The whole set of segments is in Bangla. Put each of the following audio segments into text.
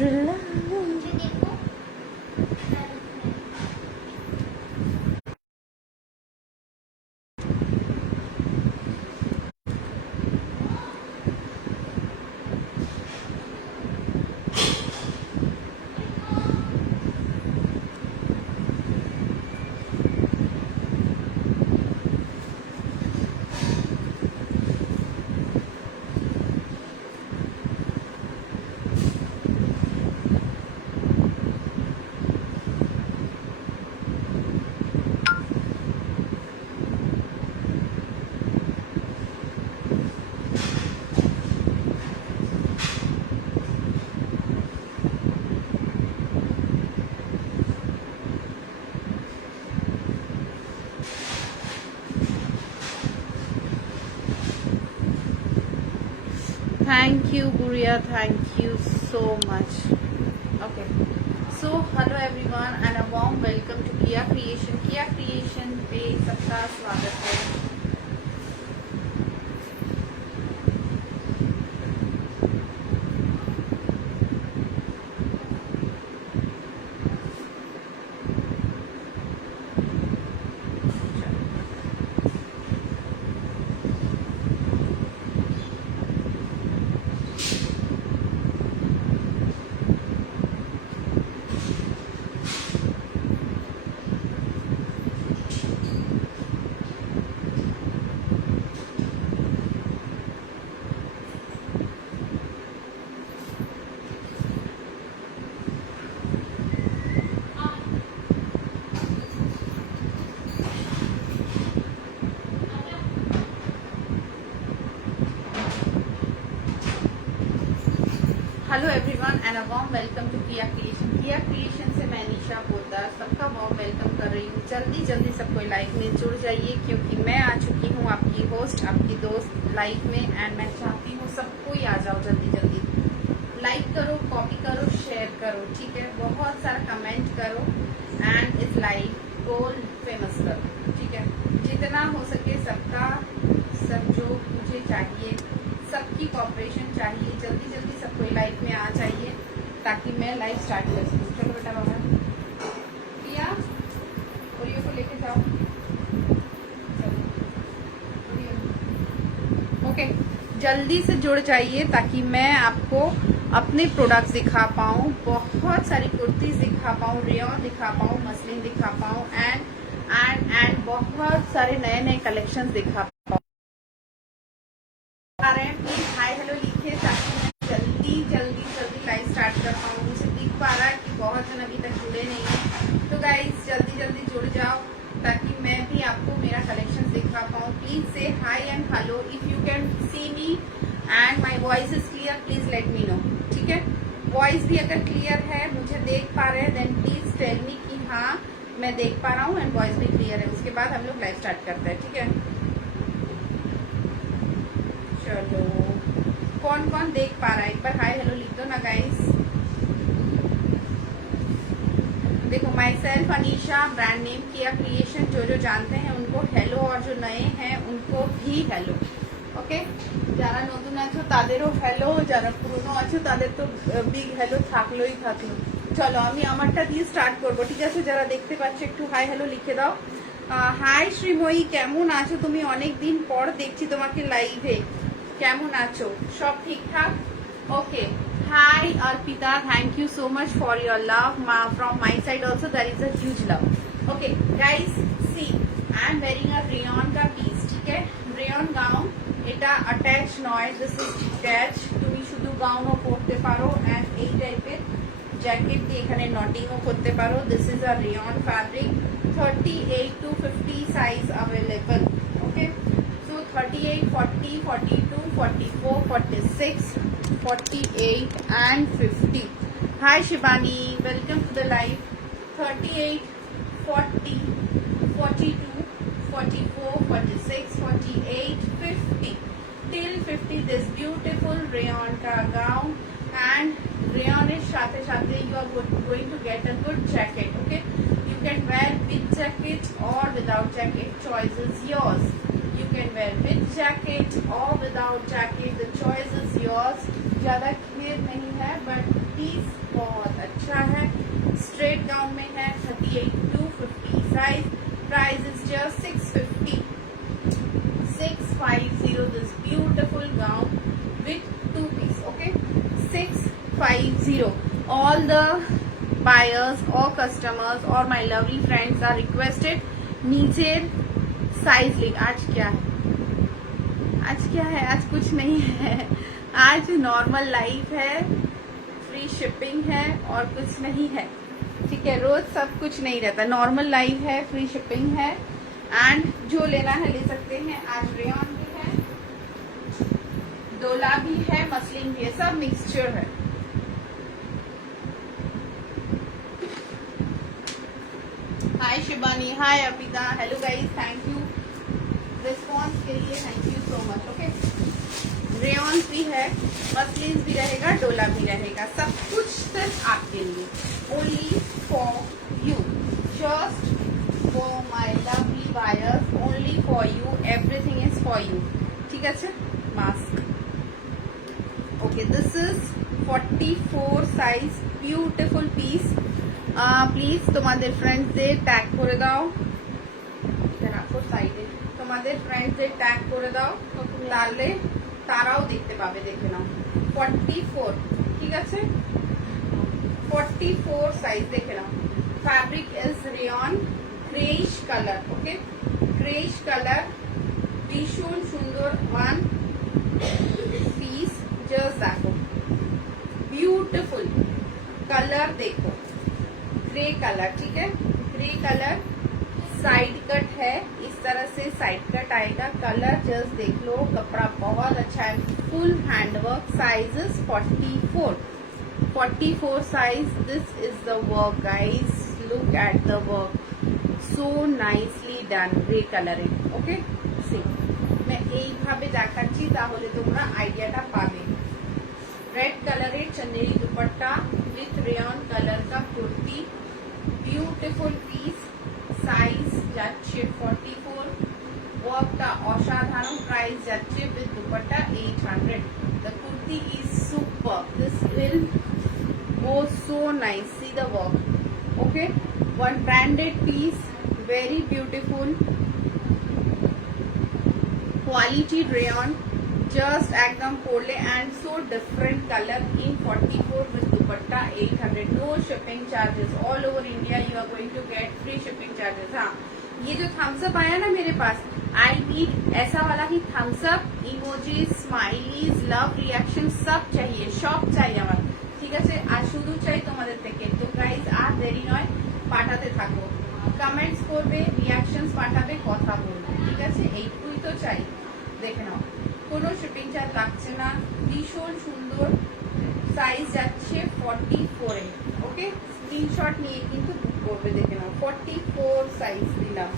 मुझे देखो। Thank you, Guria. Thank you so much. Okay. So, hello everyone and a warm welcome to Kia Creation. Kia Creation पे सबका स्वागत है. Hello everyone and a warm welcome to Kiya creation. Kiya creation से मैं निशा पोद्दार सबका वार्म वेलकम कर रही हूँ. जल्दी जल्दी सब कोई लाइव में जुड़ जाइए क्योंकि मैं आ चुकी हूँ आपकी होस्ट, आपकी दोस्त लाइव में. एंड मैं चाहती हूँ सब कोई आ जाओ जल्दी जल्दी. लाइक करो, कॉपी करो, शेयर करो, ठीक है. बहुत सारा कमेंट करो एंड इस लाइव को फेमस करो, ठीक है. जितना हो सके सबका सब जो मुझे चाहिए, सबकी कॉपरेशन चाहिए. जल्दी जल्दी सब कोई लाइव में आ जाइए ताकि मैं लाइव स्टार्ट कर सकूँ. चलो बेटा बाबा प्रिया ओरियो को लेके जाओ. ओके, जल्दी से जुड़ जाइए ताकि मैं आपको अपने प्रोडक्ट्स दिखा पाऊँ, बहुत सारी कुर्तीज दिखा पाऊँ, रेयॉन दिखा पाऊँ, मसलिन दिखा पाऊँ एंड बहुत सारे नए नए कलेक्शंस दिखा पाऊँ. आ रहे हैं प्लीज हाय हेलो लिखिए ताकि मैं जल्दी जल्दी जल्दी लाइव स्टार्ट कर पाऊँ. मुझे दिख पा रहा है कि बहुत जन अभी तक जुड़े नहीं हैं. तो गाइज जल्दी जल्दी जुड़ जाओ ताकि मैं भी आपको मेरा कलेक्शन दिखा पाऊँ. प्लीज से hi and hello. If you can see me and my voice is clear please let me know, ठीक है. वॉइस भी अगर क्लियर है, मुझे देख पा रहे हैं, देन प्लीज टेल मी कि हाँ मैं देख पा रहा हूँ एंड वॉइस भी क्लियर है. उसके बाद हम लोग लाइव स्टार्ट करते हैं, ठीक है. चलो कौन कौन देख पा रहा है एक बार हाय हेलो लिख दो ना गाइस. देखो my self Anisha, brand name किया क्रिएशन. जो जो जानते हैं उनको हेलो और जो नए हैं उनको भी हेलो. ওকে, যারা নতুন আছো তাদেরও হ্যালো, যারা পুরনো আছো তাদের তো বিগ হ্যালো থাকলোই থাকলো. চলো আমি আমারটা দিয়ে স্টার্ট করবো, ঠিক আছে. যারা দেখতে পাচ্ছ একটু হাই হ্যালো লিখে দাও. হাই শ্রীময়ী, কেমন আছো তুমি? অনেক দিন পর দেখছি তোমাকে লাইভে. কেমন আছো? সব ঠিকঠাক? ওকে. Hi Arpita, thank you so much for your love. From my side also there is a huge love. Okay guys, see I am wearing a rayon ka piece, ठीक है. rayon gown, এটা attach নয়, this is detached. তুমি শুধু গাউনও পরতে পারো and এই টাইপের জ্যাকেট দিয়ে এখানে নটিংও করতে পারো. this is a rayon fabric, 38 to 50 size available. okay, so 38, 40, 42, 44, 46, 48 and 50. Hi Shivani, welcome to the live. 38, 40, 42, 44, 46, 48, 50 till 50. This beautiful rayon ka gown and rayon is সাথে সাথে you are going to get a good jacket. okay, you can wear with jacket or without jacket, choice is yours. You can wear with jacket or without jacket, the choice is yours. ज़्यादा clear नहीं है but please स्ट्रेट गाउन में है 38 to 50 size. Price is just 650. 650 this beautiful gown with 2 piece. Okay, 650. All the buyers or customers or my lovely friends are requested नीचे साइज लिख. आज क्या है? आज क्या है? आज कुछ नहीं है. आज नॉर्मल लाइफ है, फ्री शिपिंग है और कुछ नहीं है. ठीक है, रोज सब कुछ नहीं रहता. नॉर्मल लाइफ है, फ्री शिपिंग है एंड जो लेना है ले सकते हैं. आज रेयॉन भी है, डोला भी है, मसलिन भी है, सब मिक्सचर है. Hi Shibani, hi Apita, hello guys, thank you response के लिए, thank you so much. Okay, rayons भी है, मसलिन भी रहेगा, डोला भी रहेगा, सब कुछ सिर्फ आपके लिए. Only for you, just for my lovely buyers, only for you, everything is for you. ठीक है, mask. Okay, this is 44 size, beautiful piece. Please তোমাদের ফ্রেন্ডসদের ট্যাগ করে দাও, রাখো সাইডে. তোমাদের ফ্রেন্ডসদের ট্যাগ করে দাও, তাহলে তারাও দেখতে পাবে. দেখে নাও 44, ঠিক আছে, 44 সাইজ. দেখে নাও. Fabric is rayon, greyish colour. Okay, greyish colour, ভীষণ সুন্দর ওয়ান পিস. জাস্ট দেখো, ब्यूटिफुल कलर देखो, ग्रे कलर. ठीक है, ग्रे कलर, साइड कट है, इस तरह से साइड कट आएगा. कलर जस्ट देख लो, कपड़ा बहुत अच्छा है, full handwork. Size is 44 size. This is the work guys, look at the work, so nicely done. Grey কালারে. ওকে, সি मैं এইভাবে দেখাচ্ছি তাহলে তোমরা আইডিয়াটা পাবে. Red colour Chanderi dupatta with rayon colour का कुर्ती, ब्यूटिफुल पीस. साइज যাচ্ছে 44. ওয়ার্কটা অসাধারণ. প্রাইস যাচ্ছে with dupatta 800. The kurti is super. This will go so nice. See the work. Okay, one branded piece, very beautiful quality rayon. Just एकदम पोले and so different color in 44 with dupatta 800. No shipping charges. All over India you are going to get free shipping charges. हाँ, ये जो थम्स अप आया ना मेरे पास, आई नीड ऐसा वाला ही thumbs up, emojis, smileys, love reaction सब चाहिए, शॉप चाहिए আমার. ঠিক আছে, আর শুধু চাই তোমাদের থেকে. তো গাইজ আর দেরি নয়, পাঠাতে থাকো, কমেন্টস করবে, রিয়াকশনস পাঠাবে, কথা বলবে. ঠিক আছে, এইটুকুই তো চাই. দেখে নাও, কোনো শিপিং চার্জ লাগছে না, ভীষণ সুন্দর. সাইজ যাচ্ছে 44 এ. ওকে, স্ক্রিনশট নিয়ে কিন্তু বুক করবে. দেখে নাও, 44 সাইজ দিলাম.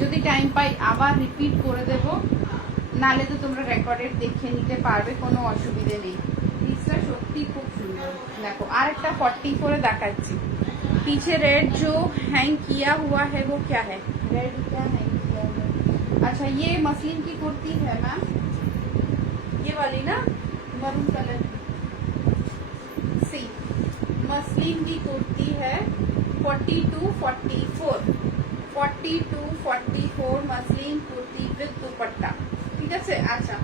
যদি টাইম পাই আবার রিপিট করে দেব, নালে তো তোমরা রেকর্ডেড দেখে নিতে পারবে, কোনো অসুবিধে নেই. পিসটা সত্যি খুব সুন্দর. দেখো আরেকটা 44 এ দেখাচ্ছি. पीछे रेड जो हैंग किया हुआ है वो क्या है? रेड क्या हैंग किया हुआ है? अच्छा, ये मसलिन की कुर्ती है मैम, ये वाली ना, मरून कलर. सी मसलिन की कुर्ती है 42-44 मसलिन कुर्ती विद दुपट्टा. ঠিক আছে, আচ্ছা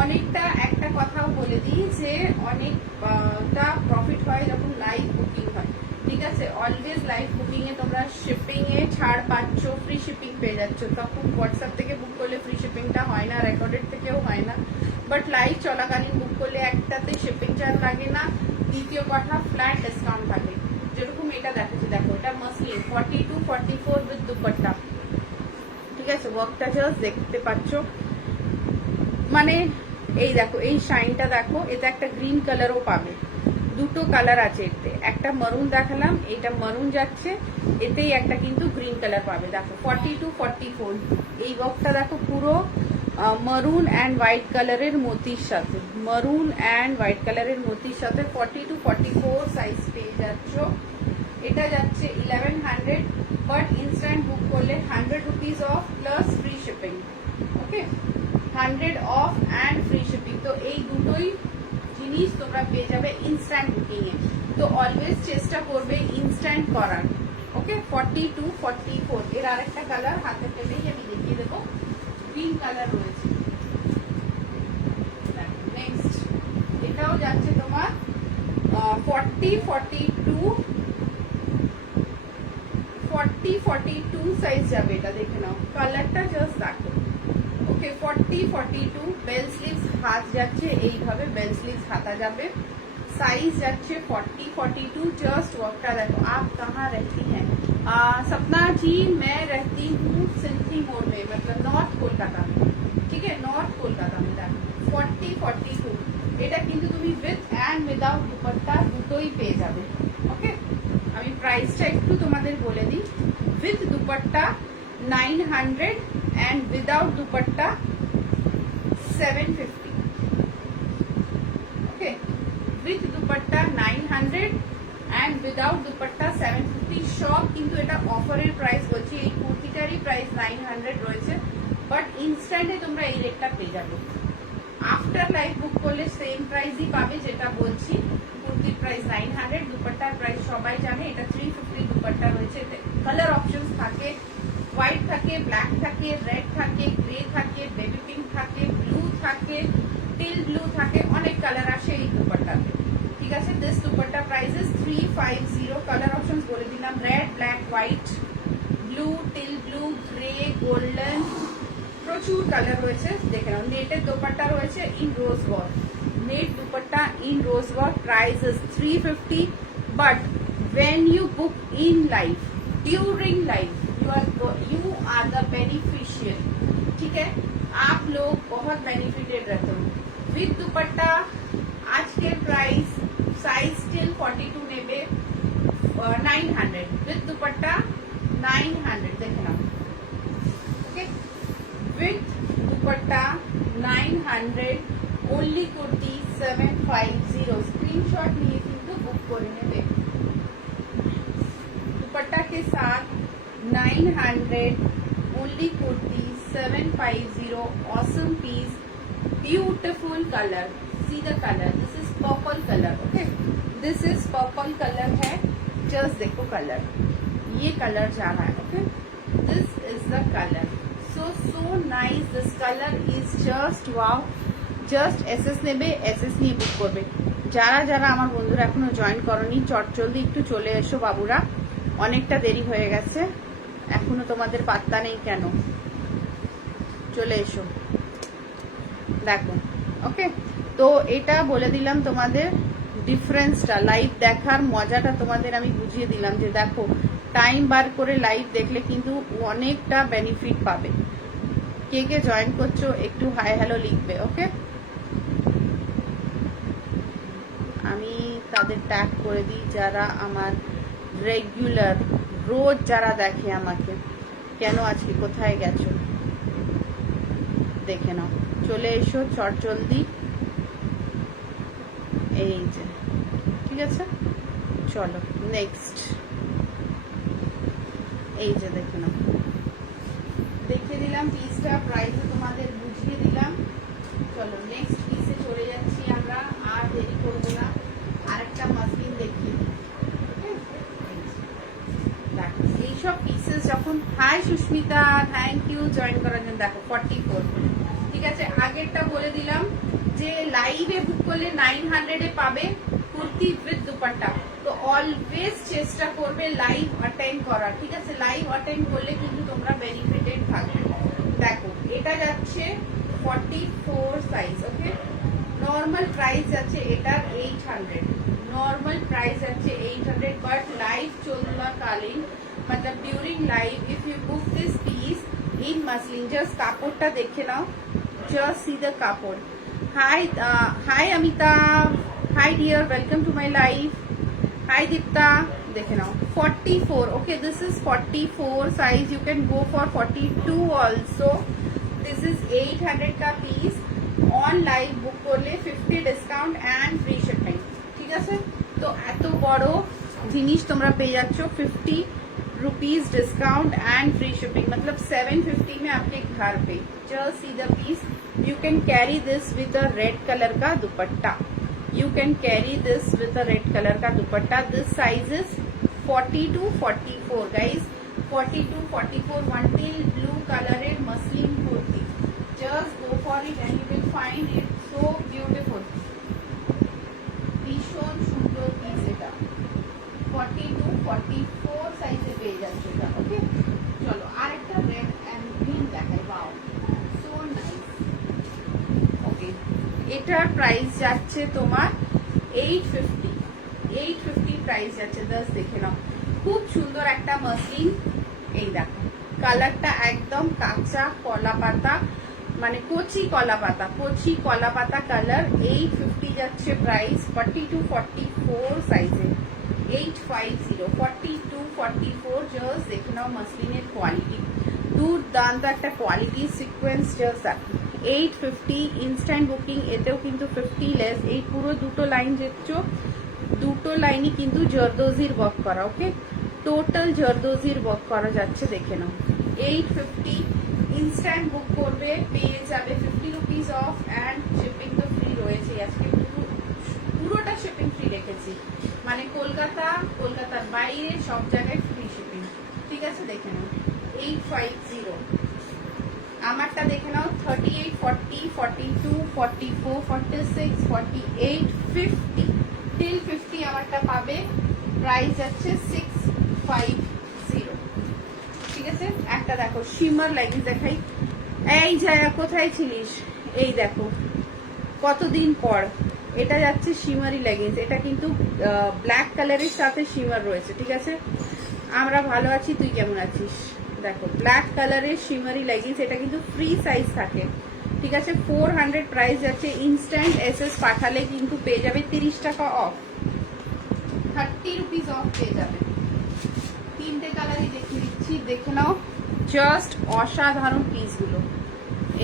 অনেকটা একটা কথাও বলে দিই যে অনেকটা প্রফিট হয় যখন লাইভ বুকিং হয়. ঠিক আছে, অলওয়েজ লাইভ বুকিং এ তোমরা শিপিং এ ছাড় পাচ্ছ, ফ্রি শিপিং পেয়ে যাচ্ছ. তখন হোয়াটসঅ্যাপ থেকে বুক করলে ফ্রি শিপিংটা হয় না, রেকর্ডেড থেকেও হয় না. বাট লাইভ চলাকালীন বুক করলে একটাতে শিপিং চার্জ লাগে না, দ্বিতীয় কথা ফ্ল্যাট ডিসকাউন্ট থাকে. যেরকম এটা দেখাচ্ছি, দেখো এটা মসলিন 42-44 উইথ দুপাট্টা. ঠিক আছে, ওয়ার্কটা জাস্ট দেখতে পাচ্ছ, মানে এই দেখো, এই শাইনটা দেখো. এতে একটা গ্রিন কালারও পাবে, দুটো কালার আছে এতে. একটা মারুন দেখালাম, এটা মারুন যাচ্ছে, এতেই একটা কিন্তু গ্রিন কালার পাবে. দেখো 42-44 এই ওয়ার্কটা দেখো, পুরো মারুন অ্যান্ড হোয়াইট কালারের মোতির সাথে, মারুন অ্যান্ড হোয়াইট কালারের মোতির সাথে 42-44 সাইজ পেয়ে যাচ্ছ. এটা যাচ্ছে 1100, বাট ইনস্ট্যান্ট বুক করলে 100 rupees of plus free shipping. Okay, 100 of and free shipping. তো এই দুটোই জিনিস তোমরা পেয়ে যাবে ইনস্ট্যান্ট বুকিং এ। তো অলওয়েজ চেষ্টা করবে ইনস্ট্যান্ট করার। ওকে, 42, 44 এর আরেকটা কালার হাতে পেলেই আমি দেখিয়ে দেবো, গ্রিন কালার রয়েছে। নেক্সট এটাও যাচ্ছে তোমার 40, 42 সাইজ যাবে, এটা দেখে নাও, কালারটা জাস্ট দেখো। ওকে, 40, 42 বেল স্লিভস হাত যাচ্ছে এইভাবে, বেল স্লিভস হাতা যাবে, साइज जाच्छे 40, 42। जस्ट वर्कटा देखो। आप कहाँ रहती हैं? सपना जी, मैं रहती हूँ सिंथी मोड़ में, मतलब नॉर्थ कोलकाता में। ठीक है, नॉर्थ कोलकाता में। देखो 40, 42 এটা কিন্তু তুমি উইথ এন্ড উইদাউট দুপাট্টা দুটোই পেয়ে যাবে। ওকে, আমি প্রাইসটা একটু তোমাদের বলে দিই। With dupatta 900 and without dupatta 750। Okay, with dupatta 900 and without dupatta 750। সব কিন্তু এটা অফারের প্রাইস বলছি, এই কুর্তিটারই প্রাইস 900 রয়েছে, বাট ইনস্ট্যান্টে তোমরা এই রেটটা পেয়ে যাবে। আফটার লাইভ বুক করলে সেম প্রাইসই পাবে, যেটা বলছি কুর্তির প্রাইস 900, দুপাট্টার প্রাইস সবাই জানে এটা 350 দুপাট্টা রয়েছে। কালার অপশনস থাকে, হোয়াইট থাকে, ব্ল্যাক থাকে, রেড থাকে, গ্রে থাকে, বেবি পিঙ্ক থাকে, ব্লু থাকে, টিল ব্লু থাকে, অনেক কালার আসে এই দুপাট্টাতে। ঠিক আছে, this dupatta price is 350। Colour options বলে দিলাম, red, black, white, blue, teal blue, grey, golden, প্রচুর কালার রয়েছে। দেখে নাও, নেটের দুপাট্টা রয়েছে in rose work, net dupatta in rose work, price is 350। But when you book in live, during live, you are the beneficiary। ठीक है, आप लोग बहुत बेनिफिटेड रहते हो। विद दुपट्टा आज के प्राइस साइज स्टिल 42 नेबे 900, विद दुपट्टा 900 देखना। Okay, with dupatta 900 only kurti 750। Screenshot लिए किंतु बुक করে নেবে। दुपट्टा के साथ 900 only kurti 750। Awesome piece, beautiful colour, see the colour, this is purple colour. Okay, this is purple colour है, जस्ट देखो कलर, ये कलर जा रहा है। Okay, this is the colour, so nice, this colour is just wow. Just SS নেবে, এসএস নিয়ে বুক করবে। যারা যারা আমার বন্ধুরা এখনো জয়েন করনি, চটজলদি একটু চলে এসো বাবুরা, অনেকটা দেরি হয়ে গেছে, এখনো তোমাদের পাত্তা নেই কেন, চলে এসো দেখো। ওকে, তো এটা বলে দিলাম তোমাদের ডিফারেন্সটা, লাইভ দেখার মজাটা তোমাদের আমি বুঝিয়ে দিলাম যে দেখো টাইম বার করে লাইভ দেখলে কিন্তু অনেকটা বেনিফিট পাবে। কে কে জয়েন করছো একটু হাই হ্যালো লিখবে। ওকে, আমি তাদের ট্যাগ করে দিই যারা আমার রেগুলার, রোজ যারা দেখে আমাকে। কেন আজকে কোথায় গেছো দেখে নাও, চলে এসো চটজলদি। এই যে, ঠিক আছে, চলো নেক্সট। এই যে দেখে নাও, দেখিয়ে দিলাম পিসটা, প্রাইসও তোমাদের বুঝিয়ে দিলাম। চলো নেক্সট পিসে চলে যাচ্ছি আমরা, আর দেরি করবো না, আরেকটা মাসলিন দেখিয়ে দিই। দেখো এইসব পিসেস যখন, hi Sushmita, thank you join করার জন্য। দেখো 44, ঠিক আছে, আগেরটা বলে দিলাম যে লাইভে বুক করলে 900 পাবে কুর্তি উইথ দুপাট্টা। তো অলওয়েজ চেষ্টা করবে লাইভ অ্যাটেন্ড করার, ঠিক আছে, লাইভ অ্যাটেন্ড করলে কিন্তু তোমরা বেনিফিটেড থাকবে। দেখো এটা যাচ্ছে 44 সাইজ। ওকে, নর্মাল প্রাইস আছে এটার 800, নর্মাল প্রাইস আছে 800, বাট লাইভ চলাকালীন मतलब during live if you book this piece in muslin, just कापड़টা দেখে নাও, just see the কাপড়। Hi Amita, hi dear, welcome to my live. Hi Dipta, देखे नाओ 44। Okay, this is 44 size, you can go for 42 also. This is 800 का पीस, ऑन लाइव बुक করলে 50 ডিসকাউন্ট এন্ড ফ্রি শিপিং। ঠিক আছে, তো এত বড় জিনিস তোমরা পেয়ে যাচ্ছ 50 rupees discount and free shipping, मतलब 750 में आपके घर पे। Just see the piece, you can carry this with a red colour का dupatta. You can carry this with a red color का दुपट्टा. This size is 40 to 44 guys. 40 to 44 one till blue color muslin kurti. Just go for it and you will find it so beautiful. ভীষণ সুন্দর পিস এটা. 40 to 44 সাইজে পেয়ে যাচ্ছে এটা. ওকে, চলো আরেকটা রেড এন্ড গ্রিন দেখাই. Wow, so nice. ওকে, এটার প্রাইস যাচ্ছে তোমার 850 প্রাইস যাচ্ছে. জাস্ট দেখে নাও, খুব সুন্দর একটা মাসলিন. এই দেখো কালারটা একদম কাঁচা কলা পাতা, মানে কচি কলা পাতা কালার. 850 যাচ্ছে প্রাইস. 40 to 44 সাইজে 850. 40 to 44. জাস্ট দেখে নাও মাসলিনের কোয়ালিটি, দুর্দান্ত একটা কোয়ালিটি. সিকোয়েন্স জাস্ট দেখো. 850 ইনস্ট্যান্ট বুকিং. এতেও কিন্তু 50 লেস. এই পুরো দুটো লাইন দেখছো, দুটো লাইনই কিন্তু জরদোজির ওয়ার্ক করা. ওকে, টোটাল জরদোজির ওয়ার্ক করা যাচ্ছে. দেখে নাও 850 ইনস্ট্যান্ট বুক করবে, পেয়ে যাবে 50 রুপিস অফ অ্যান্ড শিপিং তো ফ্রি রয়েছে. আজকে পুরোটা শিপিং ফ্রি রেখেছি, মানে কলকাতার বাইরে সব জায়গায় ফ্রি শিপিং. ঠিক আছে, দেখে নাও 850. আমারটা দেখে নাও 38, 40, 42, 44, 46, 48, 50 till 50 আমারটা পাবে. প্রাইস যাচ্ছে 650. ঠিক আছে, একটা দেখো শিমার লেগিংস দেখাই. এই জায়গা কোথায় ছিলিস? এই দেখো কতদিন পর এটা যাচ্ছে শিমারি লেগিংস. এটা কিন্তু ব্ল্যাক কালারের সাথে শিমার রয়েছে. ঠিক আছে, আমরা ভালো আছি, তুই কেমন আছিস? দেখো ব্ল্যাক কালারের শিমারি লেগিংস. এটা কিন্তু ফ্রি সাইজ থাকে. ঠিক আছে, 400 প্রাইস যাচ্ছে. ইনস্ট্যান্ট এসএস পাঠালে কিন্তু পেয়ে যাবে 30 টাকা অফ, 30 রুপিস অফ পেয়ে যাবে. তিনটে কালারই দেখিয়ে দিচ্ছি, দেখে নাও. জাস্ট অসাধারণ পিসগুলো.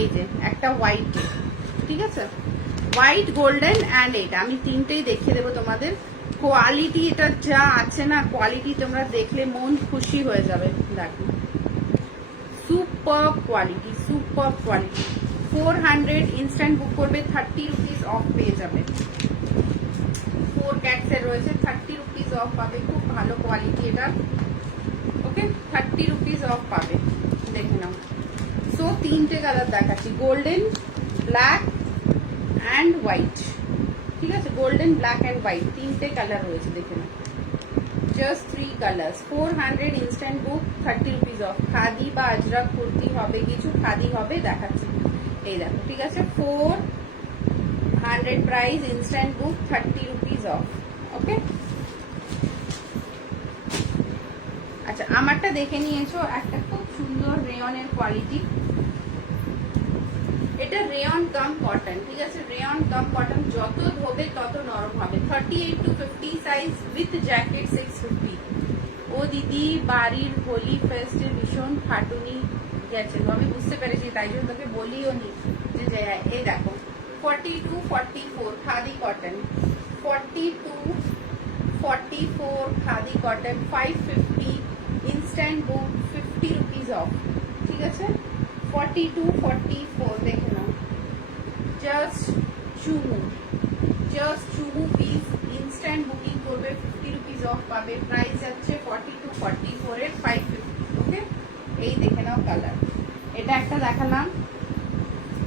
এই যে একটা হোয়াইট, ঠিক আছে, হোয়াইট গোল্ডেন অ্যান্ড এটা আমি তিনটেই দেখিয়ে দেবো তোমাদের. কোয়ালিটি এটা যা আছে না, কোয়ালিটি তোমরা দেখলে মন খুশি হয়ে যাবে. দেখো সুপার কোয়ালিটি. 400 ইনস্ট্যান্ট বুক করবে, 30 রুপিস অফ পেয়ে যাবে. 4 ক্যাটসের রয়েছে, 30 রুপিস অফ পাবে. খুব ভালো কোয়ালিটি এটা. ওকে, 30 রুপিস অফ পাবে. দেখে নাও. সো তিনটে কালার দেখাচ্ছি, গোল্ডেন, ব্ল্যাক অ্যান্ড হোয়াইট. ঠিক আছে, গোল্ডেন, ব্ল্যাক অ্যান্ড হোয়াইট তিনটে কালার রয়েছে. দেখে নাও, just 3 colours. 400 instant book, 30 rupees off. Khadi বা আজরাক কুর্তি হবে, কিছু খাদি হবে, দেখাচ্ছি. এই দেখো, ঠিক আছে, 400 price, instant book, 30 rupees off. Okay, আচ্ছা আমারটা দেখে নিয়েছো. একটা খুব সুন্দর রেয়নের কোয়ালিটি. এটা রেয়ন কাম কটন. ঠিক আছে, রেয়ন কাম কটন. যত ধোবে তত নরম হবে. 38 to 50 সাইজ উইথ জ্যাকেট 650. ও দিদি বাড়ির হোলি ফেস্টে ভীষণ খাটুনি গেছে, আমি বুঝতে পেরেছি, তাই জন্য তোকে বলিও নি যে এই দেখো 40 to 44 khadi cotton. 40 to 44 khadi cotton, 550 instant book, 50 rupees of. ঠিক আছে, 40 to 44 দেখে নাও. জাস্ট চুমু পিস. ইনস্ট্যান্ট বুকিং করবে, 50 রুপিস অফ পাবে. প্রাইস যাচ্ছে 40 to 44 এর 550. ওকে, এই দেখে নাও কালার. এটা একটা দেখালাম,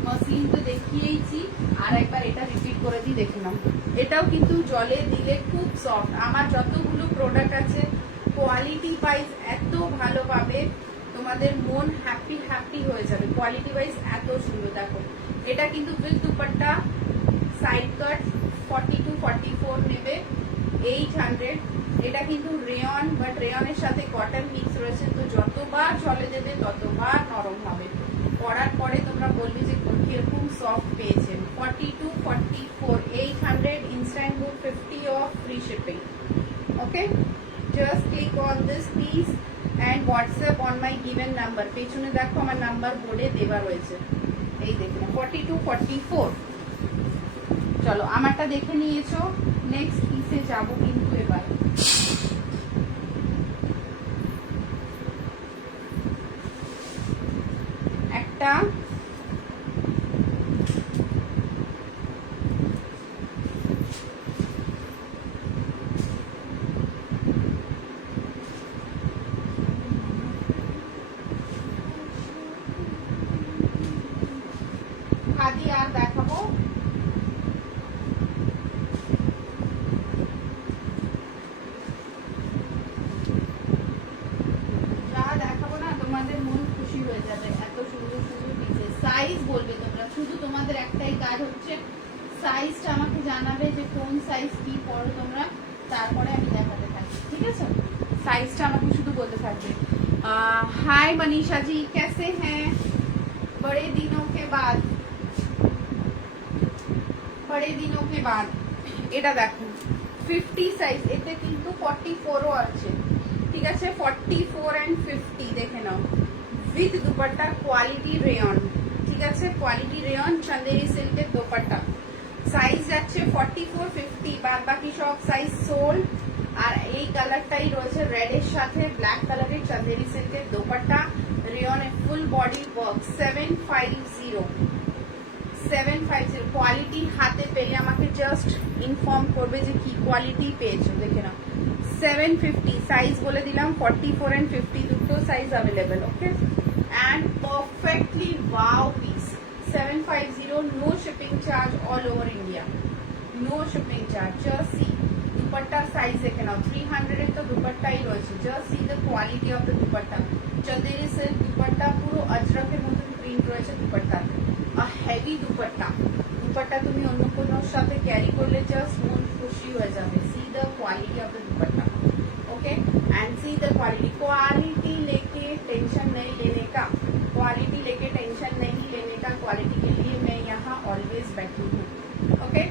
মসলিন তো দেখিয়েছি, আর একবার এটা রিপিট করে দিই. দেখে নাও, এটাও কিন্তু জলে দিলে খুব সফট. আমার যতগুলো প্রোডাক্ট আছে কোয়ালিটি ওয়াইজ এত ভালো পাবে, তোমাদের মন হ্যাপি হয়ে যাবে. কোয়ালিটি ওয়াইজ এত সুন্দর. দেখো এটা কিন্তু with dupatta, side cut. 40 to 44 নেবে 800. এটা কিন্তু রেয়ন, বাট রেয়নের সাথে কটন মিক্স রয়েছে, তো যতবার জলে দেবে ততবার নরম হবে. পরার পরে তোমরা বলবে যে কিরকম সফট পেয়েছেন. 40 to 44, 800 instant book, 50 of, free shipping. Okay, just click on this please and WhatsApp on my given number. পেছনে দেখো আমার নাম্বার বোর্ডে দেওয়া রয়েছে. এই দেখুন 40 to 44. চলো আমারটা দেখে নিয়েছো, নেক্সট পিসে যাবো কিন্তু এবার. একটা কাজ হচ্ছে সাইজটা আমাকে জানাবে যে কোন সাইজ কি পড়ো তোমরা, তারপরে আমি দেখাতে থাকি, ঠিক আছে? साइजটা আমাকে শুধু বলতে থাকবে। हाय मनीषा जी कैसे हैं? बड़े दिनों के बाद এটা দেখো 50 সাইজ, এতে কিন্তু 44 ও আছে, ঠিক আছে? 44 এন্ড 50 দেখে নাও, উইথ দুপাট্টা, কোয়ালিটি রেয়ন, ঠিক আছে? কোয়ালিটি রেয়ন, চন্দেরি সিল্কের দুপাট্টা। সাইজ যাচ্ছে 44 50, বাদ বাকি সব সাইজ সোল্ড। আর এই কালারটাই রয়েছে রেড এর সাথে ব্ল্যাক কালারের চন্দেরি সিল্কের দোপাট্টা, রেয়নে ফুল বডি ওয়ার্ক। 750 কোয়ালিটি হাতে পেলে আমাকে জাস্ট ইনফর্ম করবে যে কি কোয়ালিটি পেয়েছো, দেখে নাও। 750 সাইজ বলে দিলাম, 44 এন্ড 50 দুটো size available, okay? And perfectly wow piece. 750, no shipping charge all over India, no shipping charge. Just see dupatta size देखे नाओ, 300 এর তো দুপাট্টাই রয়েছে। Just see the quality of the dupatta, Chanderi silk dupatta, পুরো অজরকের মতন প্রিন্ট রয়েছে দুপাট্টাতে। আ হেভি দুপাট্টা, দুপাট্টা তুমি অন্য কোনোর সাথে ক্যারি করলে জাস্ট মন খুশি হয়ে যাবে। C the quality of the dupatta, okay? And see the quality. Quality लेके टेंशन नहीं लेने का, क्वालिटी लेके टेंशन नहीं लेने का, क्वालिटी के लिए मैं यहाँ ऑलवेज बैठी हूँ, ओके?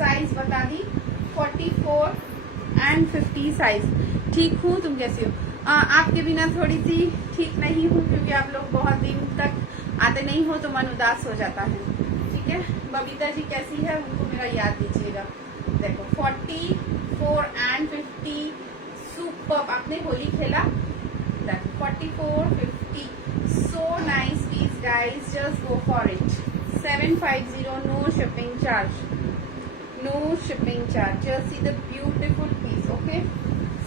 साइज बता दी 44 एंड 50 साइज। ठीक हूँ, तुम कैसी हो? आपके बिना थोड़ी सी ठीक नहीं हूँ, क्योंकि आप लोग बहुत दिन तक आते नहीं हो तो मन उदास हो जाता है, ठीक है? बबीता जी कैसी है, उनको मेरा याद दीजिएगा। देखो 44 एंड 50 सुपर। आपने होली खेला? देखो 44 50 so nice piece guys, just go for it. 750, no shipping charge, no shipping charge. Just see the beautiful piece, okay?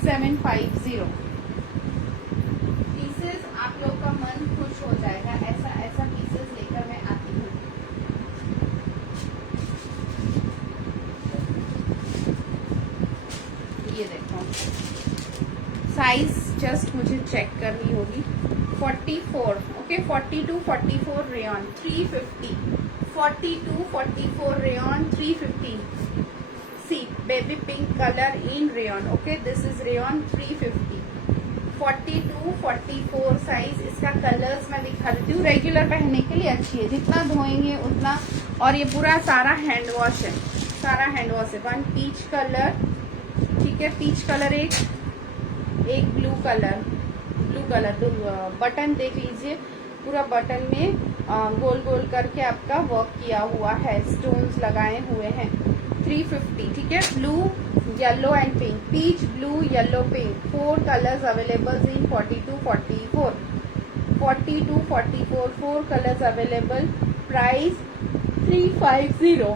750 pieces, आप लोग का मन खुश हो जाएगा। ऐसा ऐसा पीसेस लेकर मैं आती हूँ। ये देखो साइज जस्ट मुझे चेक करनी होगी। 44, okay? 42 44 rayon 350, 42 44 rayon 350। See baby pink colour in rayon, okay? This is rayon 350। 42 44 size, इसका कलर्स मैं दिखा देती हूँ। रेगुलर पहनने के लिए अच्छी है, जितना धोएंगे उतना। और ये पूरा सारा हैंड वॉश है, सारा हैंड वॉश है। वन पीच कलर, ठीक है? पीच कलर एक ब्लू कलर बटन देख लीजिए, पूरा बटन में गोल गोल करके आपका वर्क किया हुआ है, स्टोन्स लगाए हुए हैं। 350, ठीक है? Blue yellow and pink, peach blue yellow pink, 4 colours available in 42 44 42 44 4 colours available. Price 350,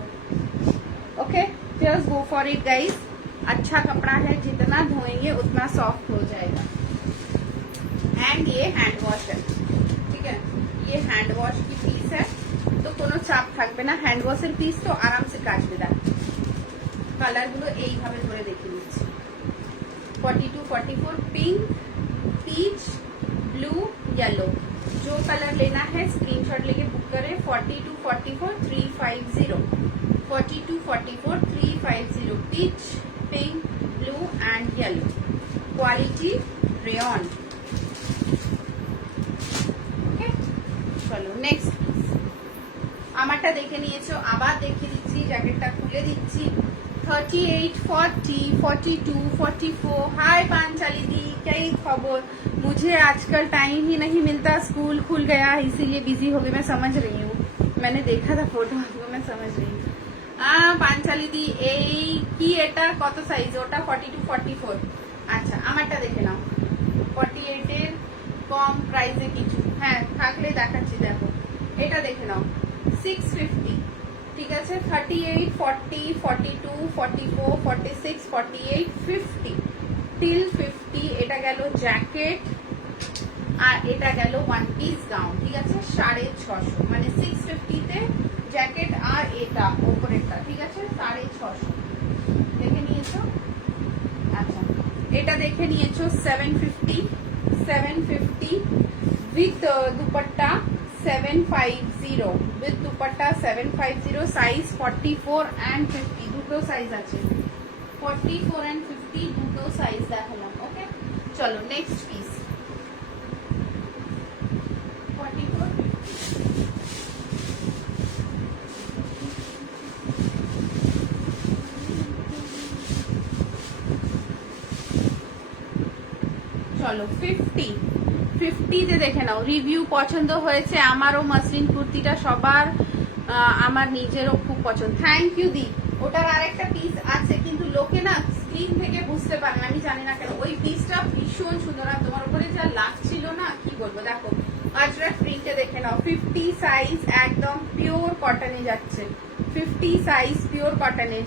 okay? Just go for it guys. अच्छा कपड़ा है, जितना धोएंगे उतना सॉफ्ट हो जाएगा। एंड ये हैंड वॉश है, ठीक है? ये हैंड वॉश की पीस है, तो কোনো চাপ থাকবে না। হ্যান্ড ওয়াশের পিস তো আরামসে কাচবে। দেখ কালারগুলো এইভাবে ধরে দেখে নিচ্ছি। 42 44 पिंक पीच ब्लू येलो, जो कलर लेना है स्क्रीनशॉट लेके बुक करें। 42 44 350, 42 44 350, peach pink blue and yellow, quality rayon, okay? चलो नेक्स्ट পিস। আমারটা দেখে নিয়েছো, আবার দেখিয়ে দিচ্ছি, জ্যাকেটটা খুলে দিচ্ছি। 38 40 42 44। हाय पांचाली दी, क्या ही खबर? मुझे आजकल टाइम ही नहीं मिलता, स्कूल खुल गया है इसीलिए बिजी हो गई। मैं समझ रही हूँ, मैंने देखा था फोटो आपको, मैं समझ रही हूँ। পাঞ্চালি দি, এই কি এটা কত সাইজ? ওটা 42 44। আচ্ছা আমারটা দেখে নাও। 48 এর কম প্রাইসে কিছু, হ্যাঁ থাকলে দেখাচ্ছি। দেখো এটা দেখে নাও 650, ঠিক আছে? 38 40 42 44 46 48 50 টিল 50। এটা গেল জ্যাকেট, আর এটা গেল ওয়ান পিস গাউন, ঠিক আছে? 650, মানে 650 তে জ্যাকেট আর এটা উপরেরটা, ঠিক আছে? 650 দেখে নিয়েছো? আচ্ছা এটা দেখে নিয়েছো 750 750 with dupatta 750 with dupatta 750 size 44 and 50 দুটো সাইজ আছে 44 and 50 দুটো সাইজ দেখালাম ওকে চলো নেক্সট পিস 44 চলো 50 তে দেখে নাও রিভিউ পছন্দ হয়েছে আমারও মসলিন কুর্তিটা সবার আমার নিজেরও খুব পছন্দ থ্যাংক ইউ দি ওটার আরেকটা পিস আছে কিন্তু লোকে না স্ক্রিন থেকে বুঝতে পারে না আমি জানি না কেন ওই পিসটা ভীষণ সুন্দর আর তোমার উপরে যা লাগছিল না কি বলবো দেখো আজরাক প্রিন্টে দেখে নাও 50 সাইজ একদম পিওর কটনে যাচ্ছে 50 সাইজ পিওর কটনে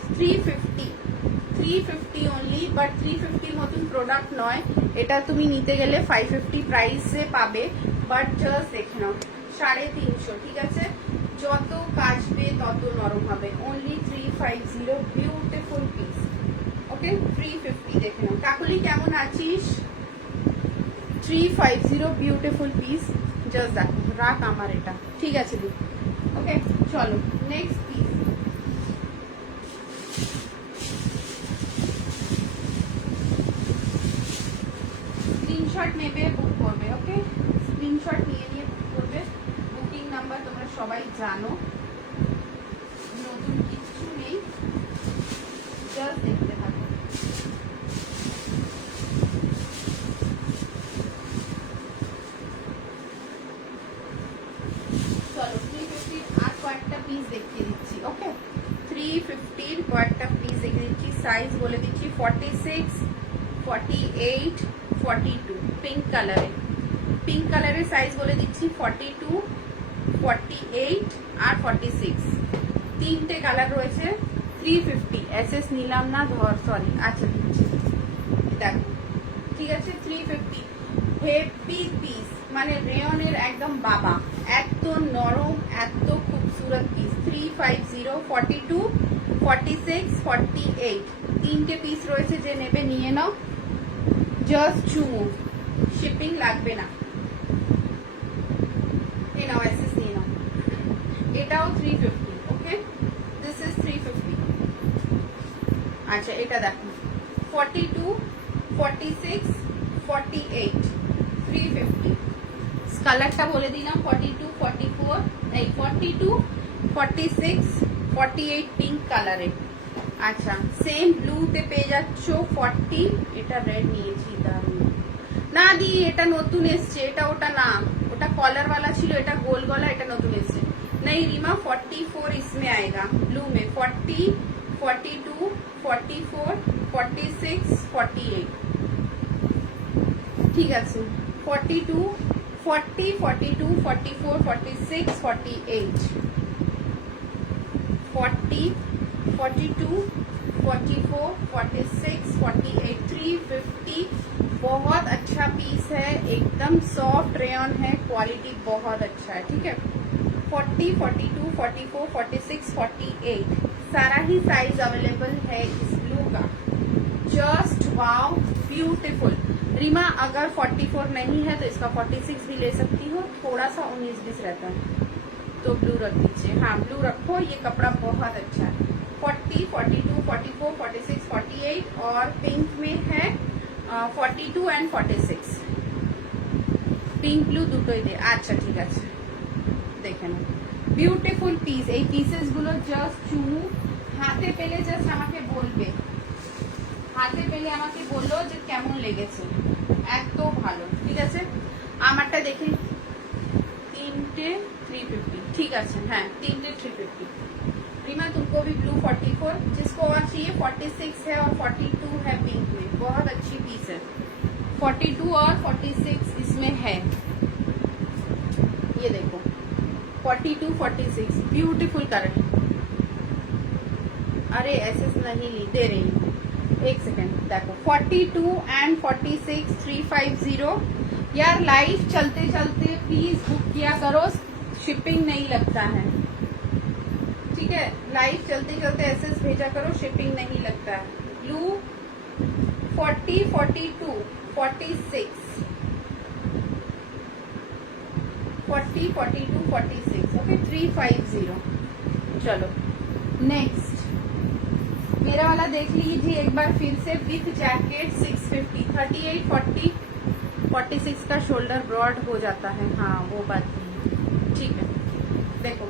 350 অনলি বাট 350 এর মতন প্রোডাক্ট নয় এটা তুমি নিতে গেলে 550 প্রাইসে পাবে বাট জাস্ট দেখে নাও 350 ঠিক আছে যত কাচবে তত নরম হবে অনলি 350 বিউটিফুল পিস ওকে 350 দেখে নাও কাকুলি কেমন আছিস 350 বিউটিফুল পিস জাস্ট দেখো রাখ আমার এটা ঠিক আছে দি ওকে চলো নেক্সট পিস স্ক্রিনশট নেবে বুক করবে ওকে স্ক্রিনশট নিয়ে বুক করবে বুকিং নাম্বার তোমরা সবাই জানো নতুন কিছু নেই জাস্ট দেখতে থাকো চলো 350 আর কয়েকটা পিস দেখিয়ে দিচ্ছি ওকে 350 কয়েকটা পিস দেখিয়ে দিচ্ছি সাইজ বলে দিচ্ছি 46 48 42 পিঙ্ক কালারের সাইজ বলে দিচ্ছি 42 48 আর 46 তিনটে কালার রয়েছে 350 এসএস নিলাম না ধর সরি আচ্ছা দিচ্ছি দেখো ঠিক আছে 350 হেভি পিস মানে রেয়নের একদম বাবা এত নরম এত খুবসুরত পিস 350 42 46 48 তিনটে পিস রয়েছে যে নেবে নিয়ে নাও জাস্ট চুমু শিপিং লাগবে না এই নাও এসএস নিয়ে নাও এটাও 350 ওকে দিস ইজ 350 আচ্ছা এটা দেখো 42 46 48 350 কালারটা বলে দিলাম 42 44 এই 42 46 48 পিঙ্ক কালারে আচ্ছা সেম ব্লুতে পেয়ে যাচ্ছ 40 এটা রেড নিয়েছি দারুন না দি এটা নতুন এসছে এটা ওটা না ওটা কলার वाला ছিল এটা গোল গলা এটা নতুন এসছে नहीं रीमा 44 इसमें आएगा ब्लू में 40 42 44 46 48 ঠিক আছে 42 40 42 44 46 48 40 42 44 46 48 350 बहुत अच्छा पीस है एकदम सॉफ्ट रेयन है क्वालिटी बहुत अच्छा है ठीक है 40 42 44 46 48 सारा ही साइज अवेलेबल है इस ब्लू का जस्ट वाओ ब्यूटीफुल रीमा अगर 44 नहीं है तो इसका 46 भी ले सकती हो थोड़ा सा 19-20 रहता है तो ब्लू रख दीजिए हाँ ब्लू रखो ये कपड़ा बहुत अच्छा है 40 42 44 46 48 और पिंक में है 42 एंड 46 पिंक ब्लू দুটোই দে আচ্ছা ঠিক আছে দেখেন বিউটিফুল পিস এই পিসেস গুলো জাস্ট চুমু হাতে পেলে জাস্ট আমাকে বলবে হাতে পেলে আমাকে বললো যে কেমন লেগেছে এত ভালো ঠিক আছে আমারটা দেখি তিনটে 350 ঠিক আছে হ্যাঁ তিনটে 350 रीमा तुमको भी ब्लू 44 जिसको और चाहिए 46 है और 42 है पिंक में बहुत अच्छी पीस है 42 और 46 इसमें है ये देखो 42 46 ब्यूटीफुल कलर अरे ऐसे नहीं ली दे रही हूँ एक सेकेंड देखो 42 एंड 46 350 यार लाइव चलते चलते प्लीज बुक किया करो शिपिंग नहीं लगता है ठीक है लाइव चलते चलते एसएस भेजा करो शिपिंग नहीं लगता है ब्लू 40 42 46 40, 42, 46, ओके 350। चलो नेक्स्ट मेरा वाला देख लीजिए एक बार फिर से, विथ जैकेट 650, 38, 40, 46 का शोल्डर ब्रॉड हो जाता है, हाँ वो बात नहीं, ठीक है। देखो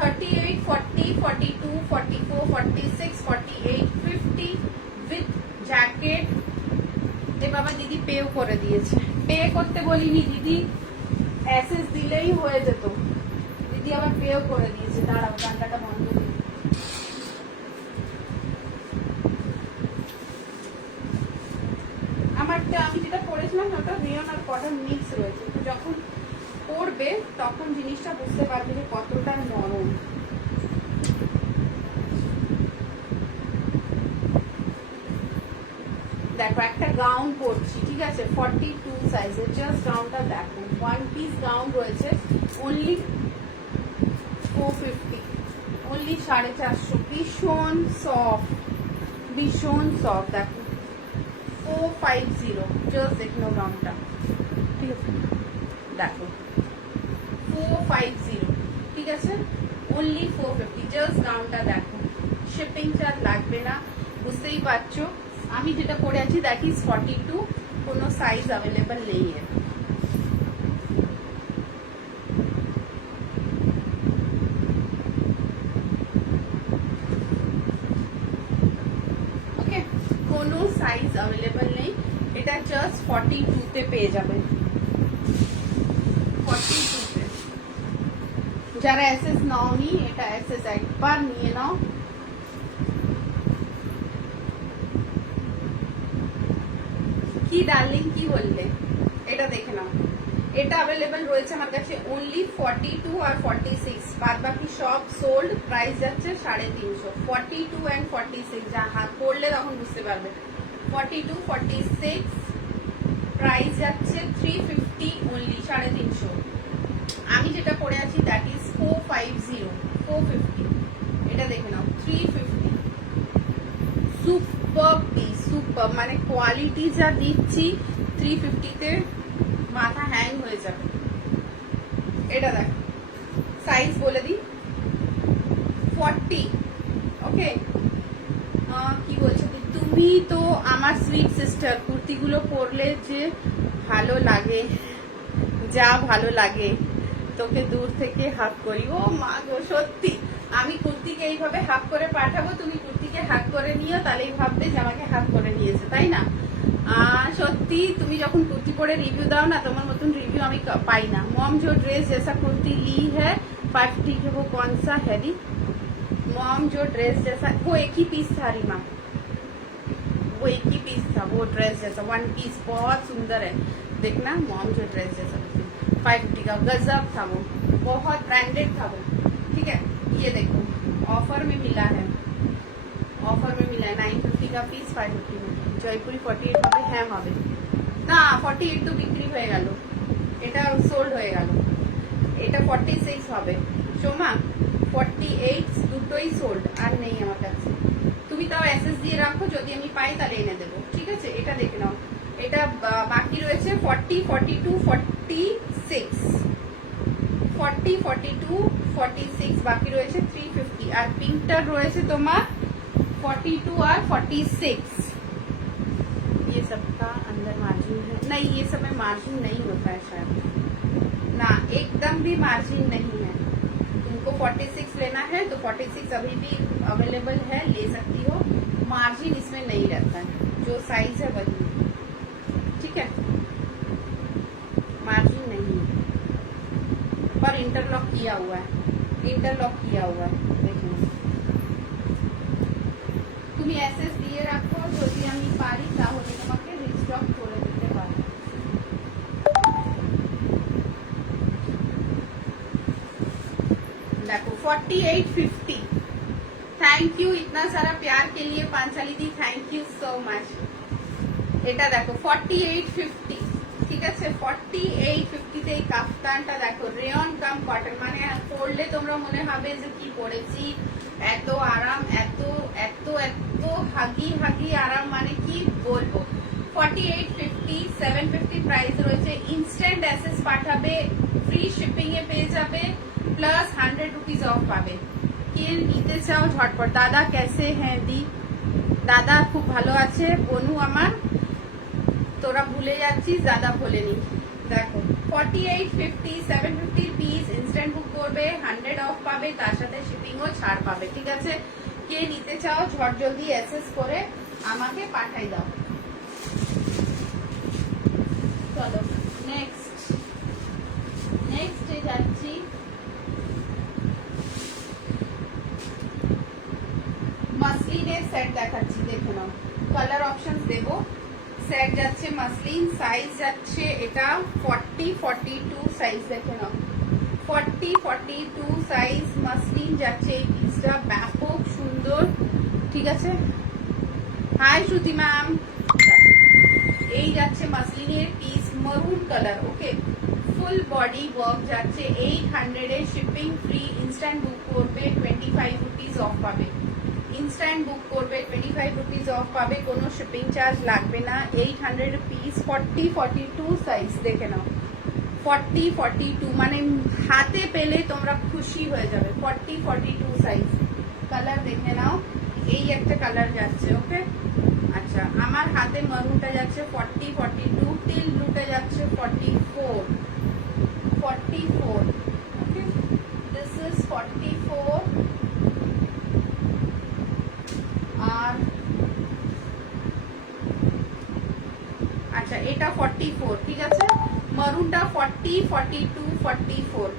38, 40, 42, 44, 46, 48, 50 विथ জ্যাকেট। এ বাবা দিদি পেও করে দিয়েছে, পে করতে বলিনি দিদি, অ্যাসেস দিলেই হয়ে যেত, দিদি আবার পেও করে দিয়েছে। দাঁড়াও গানটা বন্ধ করে আমারটা, আমি যেটা পড়েছিলাম ওটা রিয়ন আর কটন মিক্স রয়েছে, তো যখন পড়বে তখন জিনিসটা বুঝতে পারবে যে কতটা নরম। দেখো একটা গাউন পরছি, ঠিক আছে 42 সাইজের, জাস্ট গাউনটা দেখো, ওয়ান পিস গাউন রয়েছে, অনলি 450, অনলি 450, ভীষণ সফট, ভীষণ সফট। দেখো 450, জাস্ট দেখো গাউনটা, ঠিক আছে দেখো 450, ঠিক আছে অনলি 450, জাস্ট গাউনটা দেখো, শিপিং চার্জ লাগবে না, বুঝতেই পারছো। আমি যেটা পরে আছি দ্যাট ইজ 42, কোনো সাইজ অ্যাভেলেবল নেই है। ওকে কোনো সাইজ অ্যাভেলেবল নেই, এটা জাস্ট 42 তে পেয়ে যাবেন, 42 তে। যারা এসএস নাওনি এটা এসএস একবার নিয়ে নাও। কি ডার্লিং কি বললে, এটা দেখে নাও, এটা অ্যাভেলেবল রয়েছে আমার কাছে অনলি 42 আর 46, বাদ বাকি সব সোল্ড, প্রাইস যাচ্ছে 350। 42 এন্ড 46 যা হাত পড়লে তখন বুঝতে পারবে। 42, 46 প্রাইস যাচ্ছে 350 অনলি, 350। আমি যেটা পরে আছি দ্যাট ইজ 450, 450, এটা দেখে নাও 350। সুপার পিস, সুপার, মানে কোয়ালিটি যা দিচ্ছি 350 তে মাথা হ্যাং হয়ে যাবে। এটা দেখ সাইজ বলে দিই 40, ওকে। কি বলছো তুমি, তো আমার সুইট সিস্টার, কুর্তিগুলো পরলে যে ভালো লাগে, যা ভালো লাগে, তোকে দূর থেকে হাক করি। ও মা গো সত্যি, আমি কুর্তিকে এইভাবে হাক করে পাঠাবো, তুমি কুর্তিকে হাক করে নিও, তাহলেই ভাববে যে আমাকে হাক করে নিয়েছে, তাই না? সত্যি তুমি যখন কুর্তি পরে রিভিউ দাও না, তোমার মতন রিভিউ আমি পাই না। मॉम जो ड्रेस जैसा कुर्ती ली है 50 के, वो कौन सा है दी? मॉम जो ड्रेस जैसा, वो एक ही पीस था रीमा, वो एक ही पीस था, वो ड्रेस जैसा वन पीस, बहुत सुंदर है, देखना मॉम जो ड्रेस जैसा 550 का, गजब था वो, बहुत ब्रांडेड था वो, ठीक है। ये देखो ऑफर में मिला है, ऑफर में मिला है 950 का पीस, 550 में। জয়পুরি 48 হবে, হ্যাঁ হবে না, 48 তো বিক্রি হয়ে গেল, এটা সোল্ড হয়ে গেল, এটা 46 হবে সোমা, 48 দুটোই সোল্ড, আর নেই আমার কাছে। তুমি তাও এসএস দিয়ে রাখো, যদি আমি পাই তাহলে এনে দেবো, ঠিক আছে। এটা দেখে নাও, এটা বাকি রয়েছে 40, 42, 46, 40, 42, 46 বাকি রয়েছে 350, আর পিঙ্কটার রয়েছে তোমার 42 আর 46। ये सब का अंदर मार्जिन है नहीं, ये सब में मार्जिन नहीं होता है शायद ना, एकदम भी मार्जिन नहीं है। तुमको 46 लेना है तो 46 अभी भी अवेलेबल है, ले सकती हो, मार्जिन इसमें नहीं रहता है, जो साइज है वही, ठीक है, मार्जिन नहीं है, पर इंटरलॉक किया हुआ है, इंटरलॉक किया हुआ है, देखो তুমি এসএস দিয়ে রাখো, যদি আমি পারি তাহলে তোমাকে রিস্টক করে দিতে পারি। देखो 4850, थैंक यू इतना सारा प्यार के लिए पांचाली दी, थैंक यू सो मच। এটা দেখো 4850, ঠিক আছে 4850 তে এই কাফতানটা দেখো, রেয়ন কাম কটন, মানে পরলে তোমরা মনে হবে যে কি পরেছি, এত আরাম, এত এত এত হাগি হাগি আরাম, মানে কি বলবো। 4850 750 প্রাইস রয়েছে। ইনস্ট্যান্ট অ্যাসেস পাঠাবে, ফ্রি শিপিং এ পেয়ে যাবে, প্লাস 100 রুপিস অফ পাবে। কে নিতে চাও ঝটপট। দাদা कैसे हैं দি? দাদা খুব ভালো আছে। বনু আমার, তোরা ভুলে যাচ্ছিস, দাদা ভোলেনি। দেখো 4850 750 পিস ইনস্ট্যান্ট বুক করবে, 100 অফ পাবে, তার সাথে শিপিং ও ছাড় পাবে। ঠিক আছে, কে নিতে চাও ঝট জলদি এসএস করে আমাকে পাঠাই দাও। চলো নেক্সট যাচ্ছি। মাসলিনের সেট দেখাচ্ছি, দেখে নাও। কালার অপশনস দেবো। সেট যাচ্ছে মাসলিন, সাইজ যাচ্ছে এটা 40 42 সাইজ, দেখে নাও 40 42 সাইজ মাসলিন যাচ্ছে। এই পিসটা ব্যাপক সুন্দর। ঠিক আছে, হাই শ্রুতি ম্যাম। এই যাচ্ছে মাসলিনের পিস, মরুন কালার। ওকে, ফুল বডি ওয়ার্ক যাচ্ছে 800 এ, শিপিং ফ্রি। ইনস্ট্যান্ট বুক করবে 25 রুপিস অফ পাবে। ইনস্ট্যান্ট বুক করবে 25 রুপিস অফ পাবে, কোনো শিপিং চার্জ লাগবে না। 800 পিস, 40 42 সাইজ, দেখে নাও 40 42 মানে হাতে পেলে তোমরা খুশি হয়ে যাবে। 40 42 সাইজ। কালার দেখে নাও, এই একটা কালার যাচ্ছে। ওকে, আচ্ছা আমার হাতে মারুনটা যাচ্ছে 40 42, টিল ব্লুটা যাচ্ছে 44 44। ওকে, দিস ইজ 44। আর আচ্ছা এটা 44। ঠিক আছে, মারুনটা 40 42 44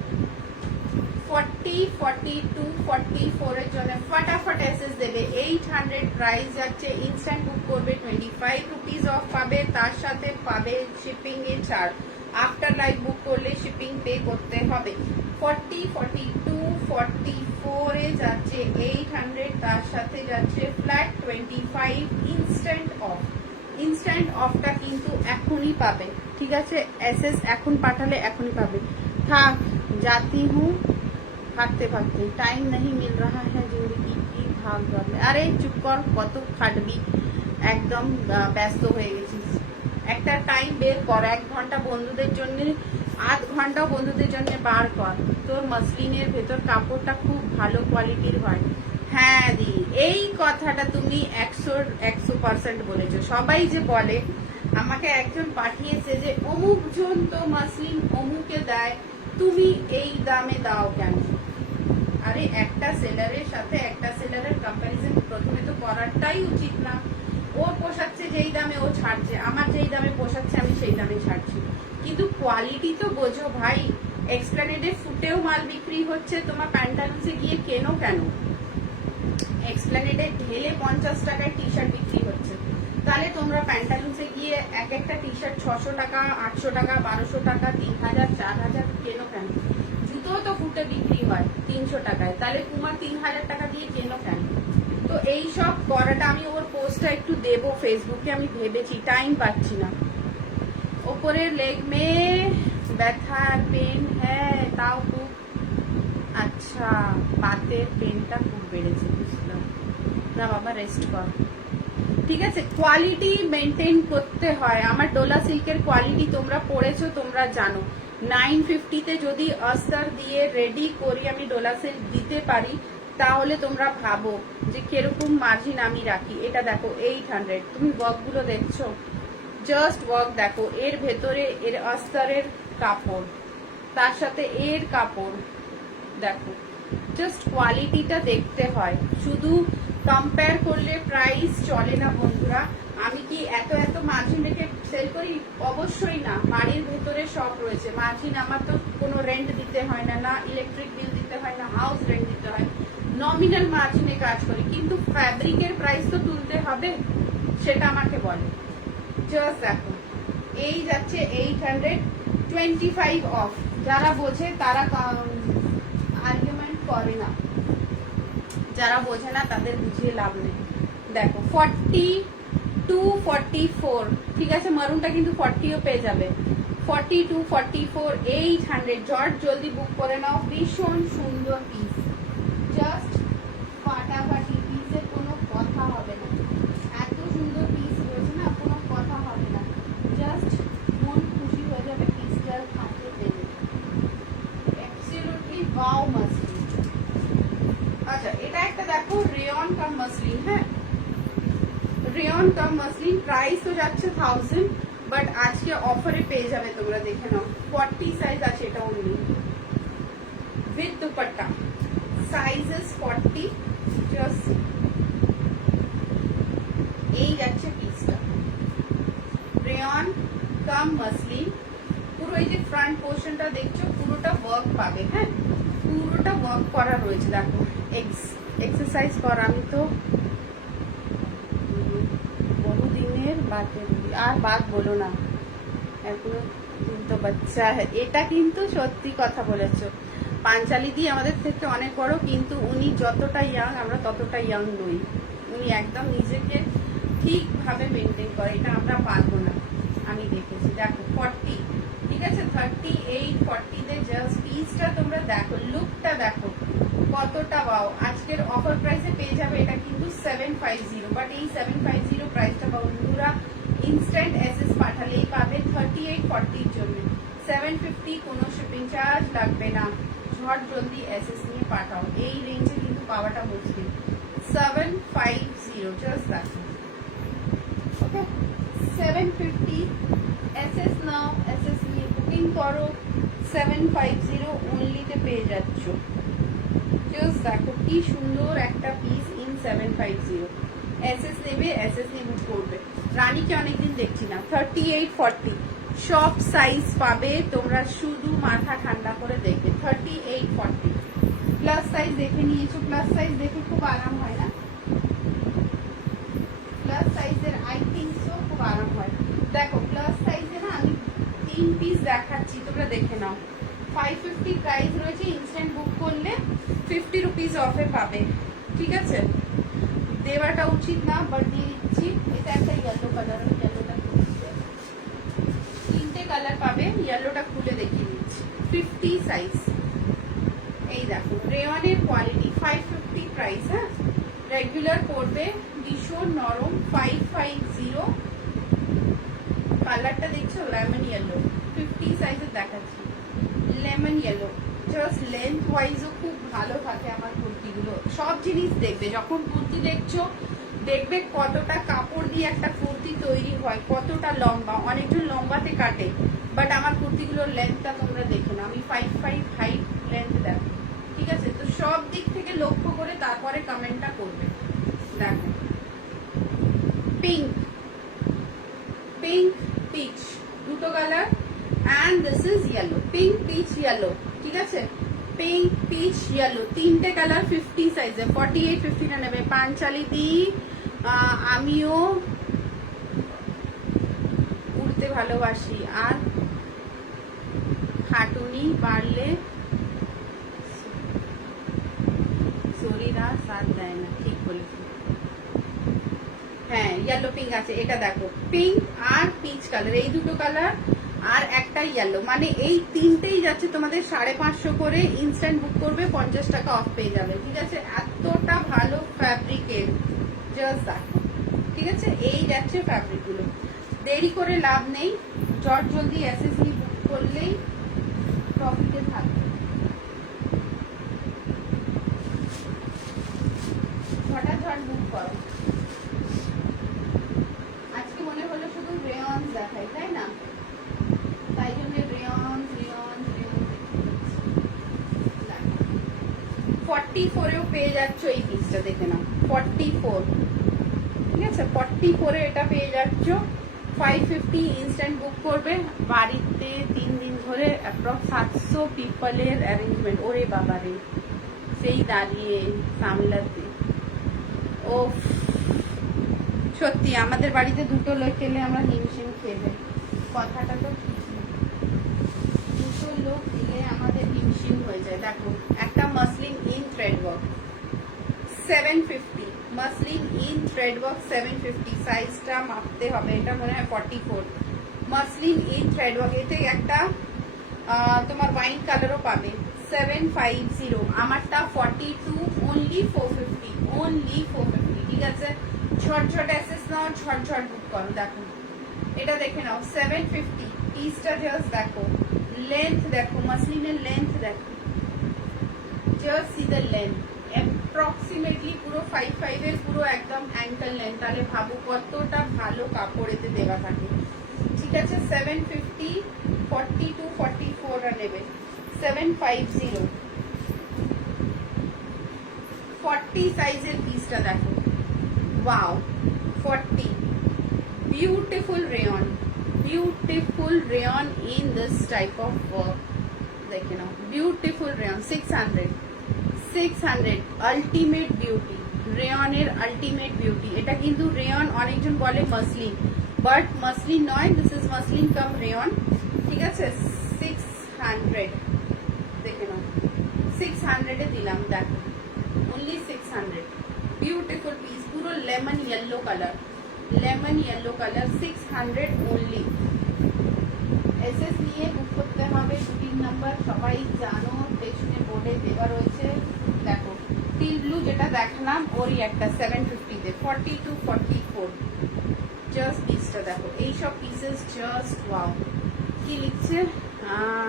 40 42 44 এর জন্য ফটাফট এসএস দেবে। 800 প্রাইস যাচ্ছে। ইনস্ট্যান্ট বুক করবে 25 রুপিস অফ পাবে, তার সাথে পাবে শিপিং এর ছাড়। আফটার লাইভ বুক করলে শিপিং পে করতে হবে। 40 42 44 এ যাচ্ছে 800, তার সাথে যাচ্ছে ফ্ল্যাট 25 ইনস্ট্যান্ট অফ। ইনস্ট্যান্ট অফটা কিন্তু এখনই পাবে। ঠিক আছে, এসএস এখন পাঠালে এখনই পাবে। থাক जाती हूँ भागते भागते, टाइम नहीं मिल रहा है जिंदगी की भाग दौड़ में। আরে চুপ কর, কত খাটবি, একদম ব্যস্ত হয়ে গেছিস। একটা টাইম বের কর, 1 ঘন্টা বন্ধুদের জন্য, আধ ঘন্টা বন্ধুদের জন্য বার কর। তোর মসলিনের ভেতর কাপড়টা খুব ভালো কোয়ালিটির হয়। হ্যাঁ দি, এই কথাটা তুমি 100% বলেছো। সবাই যে বলে, আমাকে একজন পাঠিয়েছে যে অমুক জন তো মাসলিন অমুকে দেয়, তুমি এই দামে দাও কেন? আরে একটা সেলারের সাথে একটা সেলারের কম্পারিজন প্রথমে তো করাটাই উচিত না। ও পোষাচ্ছে যেই দামে ও ছাড়ছে, আমার যেই দামে পোষাচ্ছে আমি সেই দামে ছাড়ছি, কিন্তু কোয়ালিটি তো বোঝো ভাই। এক্সপ্লেনেডে ফুটেও মাল বিক্রি হচ্ছে, তোমার প্যান্টালুন্সে গিয়ে কেনো কেন? এক্সপ্লেনেডে ঢেলে 50 টাকায় টি শার্ট বিক্রি হচ্ছে, তাহলে তোমরা প্যান্টালুন্সে গিয়ে এক একটা টি শার্ট 600 টাকা 800 টাকা 1200 টাকা 3000 4000 কেনো কেন? জুতো তো ফুটে বিক্রি হয় 300 টাকায়, তাহলে তোমার 3000 টাকা দিয়ে কেনো কেন? তো এই সব করাটা, আমি ওর পোস্টটা একটু দেবো ফেসবুকে, আমি ভেবেছি, টাইম পাচ্ছি না। ওপরের লেগ মে ব্যথার পেন হ্যাঁ, তাও খুব। আচ্ছা, বাতের পেনটা খুব বেড়েছে, বুঝলাম না বাবা, রেস্ট কর। ঠিক আছে, কোয়ালিটি মেনটেন করতে হয়। আমার ডোলা সিল্কের কোয়ালিটি তোমরা পড়েছো, তোমরা জানো। 950 যদি অস্তার দিয়ে রেডি করি আমি ডোলা সিল্ক দিতে পারি, তাহলে তোমরা ভাবো যে কিরকম মার্জিন আমি রাখি। এটা দেখো 800, তুমি ওয়ার্ক গুলো দেখছো, জাস্ট ওয়ার্ক দেখো। এর ভেতরে এর অস্তরের কাপড়, তার সাথে এর কাপড় দেখো, জাস্ট কোয়ালিটিটা দেখতে হয়। শুধু কম্পেয়ার করলে প্রাইস চলে না বন্ধুরা। আমি কি এত এত মার্জিন রেখে সেল করি? অবশ্যই না। বাড়ির ভেতরে সব রয়েছে, মার্জিন আমার তো কোনো রেন্ট দিতে হয় না, না ইলেকট্রিক বিল দিতে হয়, না হাউস রেন্ট দিতে হয়, নমিনাল মার্জিনে কাজ করি। কিন্তু ফ্যাব্রিকের প্রাইস তো তুলতে হবে, সেটা আমাকে বলে। জাস্ট দেখো, এই যাচ্ছে 800, 25 অফ। যারা বোঝে তারা আর্গুমেন্ট করে না, যারা বোঝে না তাদের বুঝিয়ে লাভ নেই। দেখো 42 44, ঠিক আছে, মারুনটা কিন্তু 40ও পেয়ে যাবে। 42 44 800, জট জলদি বুক করে নাও। ভীষণ সুন্দর পিস, জাস্ট ফাটাফাটি। পিসের কোনো কথা হবে না, এত সুন্দর পিস রয়েছে না, কোনো কথা হবে না। রেয়ন কাম মাসলিন, প্রাইস তো যাচ্ছে 1000, বাট আজকে অফারে পেয়ে যাবে তোমরা, দেখে নাও 40 সাইজ আছে এটা only with dupatta, size is 40, just এই যাচ্ছে পিসটা, রেয়ন কাম মাসলিন, পুরো এই যে ফ্রন্ট পোর্শনটা দেখছো পুরোটা ওয়ার্ক পাবে, হ্যাঁ পুরোটা ওয়ার্ক করা রয়েছে, দেখো এক্সারসাইজ করা, আমি তো বহুদিনের বাতে আর বাদ বলো না, এখনো দিন তো বাচ্চা, এটা কিন্তু সত্যি কথা বলেছো, পাঞ্চালি দি আমাদের থেকে অনেক বড়, কিন্তু উনি যতটা ইয়াং আমরা ততটা ইয়াং নই, উনি একদম নিজেকে ঠিকভাবে মেনটেন করে, এটা আমরা পারবো না, আমি দেখেছি। দেখো 40, ঠিক আছে 38 40 তে জাস্ট পিসটা তোমরা দেখো, লুকটা দেখো কতটা ওয়াও, আজকের অফার প্রাইসে পেয়ে যাবে এটা কিন্তু 750, বাট এই 750 প্রাইসটা বন্ধুরা ইনস্ট্যান্ট এসএস পাঠালেই পাবে 38 40 এর জন্য, 750 কোনো শিপিং চার্জ লাগবে না, ঝট জলদি এসএস নিয়ে পাঠাও, এই রেঞ্জে কিন্তু পাওয়াটা মুশকিল, 750 জাস্ট দেখো, ওকে 750 এসএস নাও, এসএস নিয়ে বুকিং করো, 750 অনলিতে পেয়ে যাচ্ছ, জাস্ট দেখো কি সুন্দর একটা পিস ইন 750, এসএস নেবে, এসএস নিয়ে বুক করবে। রানীকে অনেকদিন দেখছি না, 38 40 সব সাইজ পাবে, তোমরা শুধু মাথা ঠান্ডা করে দেখবে, 38 40 প্লাস সাইজ দেখে নিয়েছো, প্লাস সাইজ দেখে খুব আরাম হয় না, প্লাস সাইজের আই থিঙ্ক সো খুব আরাম হয়, দেখো প্লাস সাইজে না আমি 3 পিস দেখাচ্ছি, তোমরা দেখে নাও, 550 প্রাইস রয়েছে, ইনস্ট্যান্ট বুক করলে 50 রুপিস অফে পাবে, ঠিক আছে দেওয়াটা উচিত না বাট দিয়ে দিচ্ছি, এটা একটা ইয়েলো কালার, ইয়েলোটা তিনটে কালার পাবে, ইয়েলোটা খুলে দেখিয়ে দিচ্ছি, 50 সাইজ, এই দেখো রেওয়ানের কোয়ালিটি, 550 প্রাইস, হ্যাঁ রেগুলার পড়বে, ভীষণ নরম, 550, কালারটা দেখছো লেমন ইয়েলো, 50 সাইজের দেখাচ্ছি, লেমন ইয়েলো, জাস্ট লেন্থ ওয়াইজও খুব ভালো থাকে আমার কুর্তিগুলো, সব জিনিস দেখবে যখন কুর্তি দেখছো, দেখবে কতটা কাপড় দিয়ে একটা কুর্তি তৈরি হয়, কতটা লম্বা, অনেকজন লম্বাতে কাটে, বাট আমার কুর্তিগুলোর লেন্থটা তোমরা দেখো না, আমি 5'5" হাইট লেন্থ দেখো, ঠিক আছে তো সব দিক থেকে লক্ষ্য করে তারপরে কমেন্টটা করবে। দেখো পিঙ্ক, পিঙ্ক পিচ দুটো colour, and this is yellow, pink pitch yellow, ঠিক আছে পিঙ্ক পিচ ইয়েলো, তিনটে কালার, 50 সাইজে, 48 50 না নেবে, পাঞ্চালি দি আমিও উড়তে ভালোবাসি, আর খাটুনি বাড়লে শরীরা সাথ দেয় না, ঠিক বলেছি, হ্যাঁ ইয়েলো পিঙ্ক আছে, এটা দেখো পিঙ্ক আর পিচ কালার, এই দুটো কালার আর একটা ইয়েলো, মানে এই তিনটেই যাচ্ছে তোমাদের 550 করে, ইনস্ট্যান্ট বুক করবে 50 টাকা অফ পেয়ে যাবে, ঠিক আছে এতটা ভালো ফ্যাব্রিকের, জাস্ট দেখো, ঠিক আছে এই যাচ্ছে ফ্যাব্রিক গুলো, দেরি করে লাভ নেই, জট জলদি এসএসসি বুক করলেই প্রফিটে থাকবে, ঝটাঝট বুক করো, আজকে মনে হলো শুধু রেয়ন দেখাই তাই না, তাই জন্য রেয়ন রেয়ন রেয়ন 44এও পেয়ে যাচ্ছ এই পিসটা, দেখে নাও 44, ঠিক আছে 44 এ এটা পেয়ে যাচ্ছ, 550 ইনস্ট্যান্ট বুক করবে, বাড়িতে 3 দিন ধরে অ্যাপ্রক্স 700 পিপলের অ্যারেঞ্জমেন্ট, ওরে বাবারে সেই দাঁড়িয়ে সামলাতে, ও সত্যি আমাদের বাড়িতে দুটো লোক এলে আমরা হিমশিম খেয়ে যাই, কথাটা তো ঠিক না, দুটো লোক এলে আমাদের হিমশিম হয়ে যায়। দেখো একটা muslin in thread work 750, muslin in thread work 750, সাইজটা মাপতে হবে, এটা মনে হয় 44, মাসলিন ইন থ্রেড ওয়ার্ক, এতে একটা তোমার ওয়াইন কালারও পাবে, 750, আমারটা 42, অনলি 450, অনলি 450, ঠিক আছে ঝটঝট এসএস নাও, ঝটঝট বুক করো, দেখো এটা দেখে নাও 750, পিসটা জাস্ট দেখো, লেন্থ দেখো, মাসলিনের লেন্থ দেখো, just see the length, approximately পুরো 5'5" এর পুরো একদম অ্যাঙ্কেল লেন্থ, তাহলে ভাবো কতটা ভালো কাপড় এতে দেওয়া থাকে। ঠিক আছে, 750, 42, 44 নেবে, 750। 40 সাইজের পিসটা দেখো, wow 40, beautiful rayon, beautiful rayon in this type of work. দেখে নাও, বিউটিফুল রেয়ন, 600 আলটিমেট বিউটি, রেয়নের আলটিমেট বিউটি। এটা কিন্তু রেয়ন, অনেকজন বলে মাসলিন, বাট মাসলিন নয়, this is muslin cum rayon. ঠিক আছে, 600 দেখে নাও, 600 দিলাম, দেখো only 600, beautiful piece, পুরো lemon yellow colour, lemon yellow colour, 600 only। SS নিয়ে বুক করতে হবে, বুকিং নাম্বার সবাই জানো, পেছনে বোর্ডে দেওয়া রয়েছে। দেখো টিল ব্লু যেটা দেখালাম ওরই একটা 750 তে, 40 to 44। জাস্ট পিসটা দেখো, এইসব পিসেস জাস্ট ওয়াও। কি লিখছে, হ্যাঁ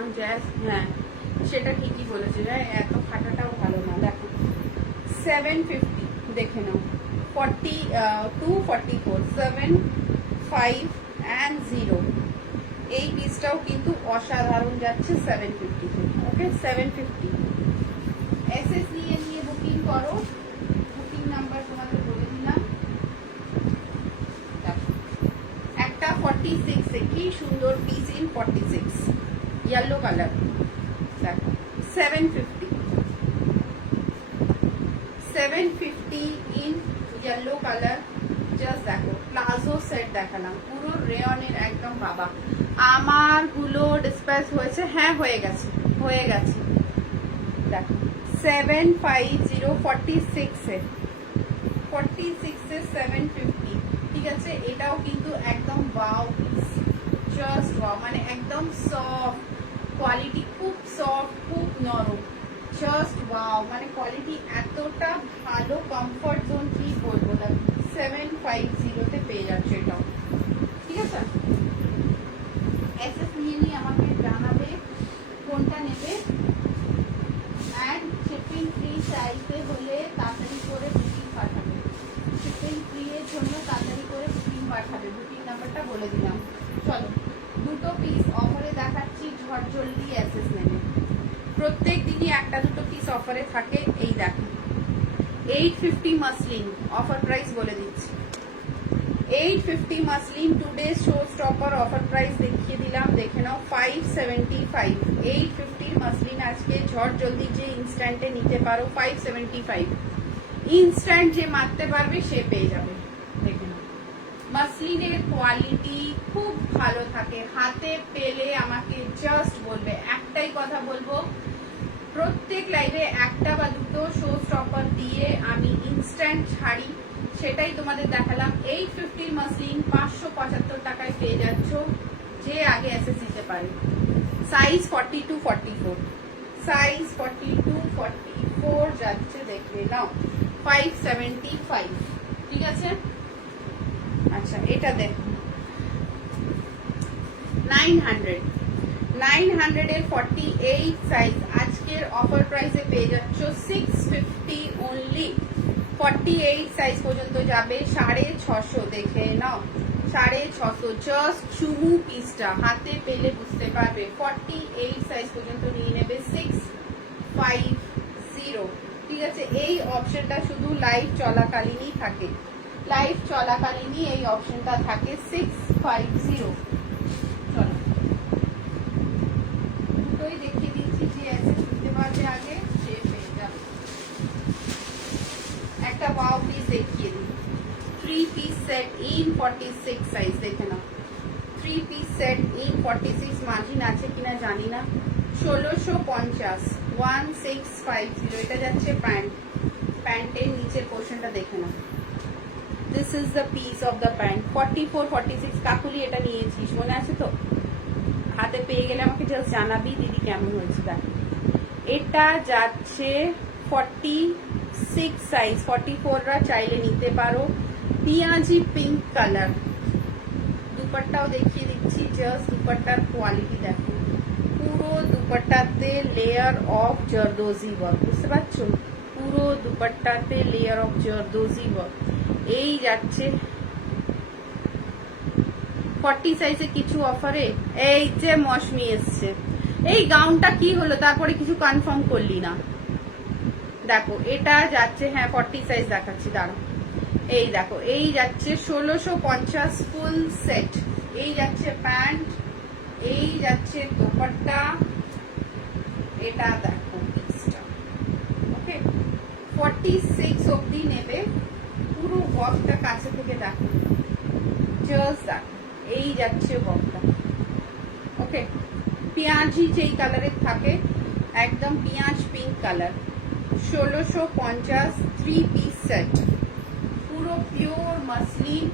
সেটা ঠিকই বলেছে, এত খাটাটাও ভালো না। দেখো 750 দেখে নাও, 40 to 44, 7, 5 and 0। এই পিসটাও কিন্তু অসাধারণ যাচ্ছে 750 তে। ওকে, 750। এসএস নিয়ে বুকিং করো, বুকিং নাম্বার তোমাদের বলে দিলাম। একটা 46 এ কি সুন্দর পিস ইন 46 ইয়েলো কালার, দেখো 750, 750 ইন ইয়েলো কালার। জাস্ট দেখো, প্লাজো সেট দেখালাম, পুরো রেয়নের একদম বাবা। আমার গুলো ডিসপ্যাচ হয়েছে, হ্যাঁ হয়ে গেছে, হয়ে গেছে। দেখো 750, 46 এ, 46 এ 750। ঠিক আছে, এটাও কিন্তু একদম ওয়াও পিস, জাস্ট ওয়াও, মানে একদম সফট কোয়ালিটি, খুব সফট, খুব নরম, জাস্ট ওয়াও, মানে কোয়ালিটি এতটা ভালো, কমফর্ট জোন কি বলবো। দেখো 750 তে পেয়ে যাচ্ছে এটাও। ঠিক আছে, এসএস নিয়ে আমাকে জানাবে কোনটা নেবে, অ্যান্ড শিপিং ফ্রি চাইতে হলে তাড়াতাড়ি করে বুকিং পাঠাবে, শিপিং ফ্রি এর জন্য তাড়াতাড়ি করে বুকিং পাঠাবে। বুকিং নাম্বারটা বলে দিলাম। চলো, দুটো পিস অফারে দেখাচ্ছি, ঝট জলদি এসএস নেবে। প্রত্যেক দিনই একটা দুটো পিস অফারে থাকে। এই দেখো 850 মাসলিন, অফার প্রাইস বলে দিচ্ছি, 850 muslin, today show stopper offer price দেখিয়ে দিলাম, দেখে নাও 575। 850 মাসলিন আজকে ঝট জলদি যে ইনস্ট্যান্টে নিতে পারো, 575 ইনস্ট্যান্ট যে মারতে পারবে সে পেয়ে যাবে। দেখে নাও, মাসলিনের কোয়ালিটি খুব ভালো থাকে, হাতে পেলে আমাকে জাস্ট বলবে। একটাই কথা বলবো, প্রত্যেক লাইভে একটা বা দুটো শো স্টপার দিয়ে আমি ইনস্ট্যান্ট ছাড়ি, সেটাই তোমাদের দেখালাম। 850 মাসলিন 575 টাকায় পেয়ে যাচ্ছ, যে আগে এসএস দিতে পারে। সাইজ 40 to 44, সাইজ 40 to 44 যাচ্ছে, দেখবে নাও 575। ঠিক আছে, আচ্ছা এটা দেখো 900 এর 48 সাইজ আজকের অফার প্রাইসে পেয়ে যাচ্ছ 650 অনলি। 48 সাইজ পর্যন্ত যাবে, 650 দেখে নাও, 650 জাস্ট চুমু পিসটা হাতে পেলে বুঝতে পারবে। 48 সাইজ পর্যন্ত নিয়ে নেবে 650। ঠিক আছে, এই অপশনটা শুধু লাইভ চলাকালীনই থাকে, লাইভ চলাকালীনই এই অপশনটা থাকে, 650। চলো দুটোই দেখিয়ে দিচ্ছি, যে এসে শুনতে পারবে আগে সে পেয়ে যাবে। একটা ওয়াও পিস দেখিয়ে দিই, 3 পিস সেট ইন 46 সাইজ, দেখে নাও 3 পিস সেট ইন 46, মার্জিন আছে কিনা জানি না, 1650, 1650। এটা যাচ্ছে প্যান্ট, প্যান্টের নিচের পোর্শনটা দেখে নাও, this is the piece of the pant. 44, 46 Kakuli এটা নিয়েছিস, মনে আছে তো? হাতে পেয়ে গেলে আমাকে জাস্ট জানাবি দিদি কেমন হয়েছে। দেখ এটা যাচ্ছে 46 সাইজ, 44রা চাইলে নিতে পারো, পিঁয়াজি পিঙ্ক কালার। দুপাট্টাও দেখিয়ে দিচ্ছি, জাস্ট দুপাট্টার কোয়ালিটি দেখো, পুরো দুপাট্টাতে লেয়ার অফ জরদোজি ওয়ার্ক, বুঝতে পারছো? পুরো দুপাট্টাতে লেয়ার অফ জরদোজি ওয়ার্ক। এই যাচ্ছে 40 সাইজে কিছু অফারে। এই যে মশমি এসছে, এই গাউনটা কি হলো, তারপরে কিছু কনফার্ম করলি না। দেখো এটা যাচ্ছে, হ্যাঁ 40 সাইজ দেখাচ্ছি, দাঁড়ো। এই দেখো এই যাচ্ছে 1650 ফুল সেট। এই যাচ্ছে প্যান্ট, এই যাচ্ছে দোপাট্টা, এটা দেখো পিসটা। ওকে 46 অবধি নেবে। পুরো ওয়ার্কটা কাছে থেকে দেখো, জাস্ট দেখো, এই যাচ্ছে ওয়ার্কটা। ওকে পেঁয়াজি যেই কালারের থাকে, একদম পেঁয়াজ pink colour, 1650 three piece set, পুরো পিওর মাসলিন।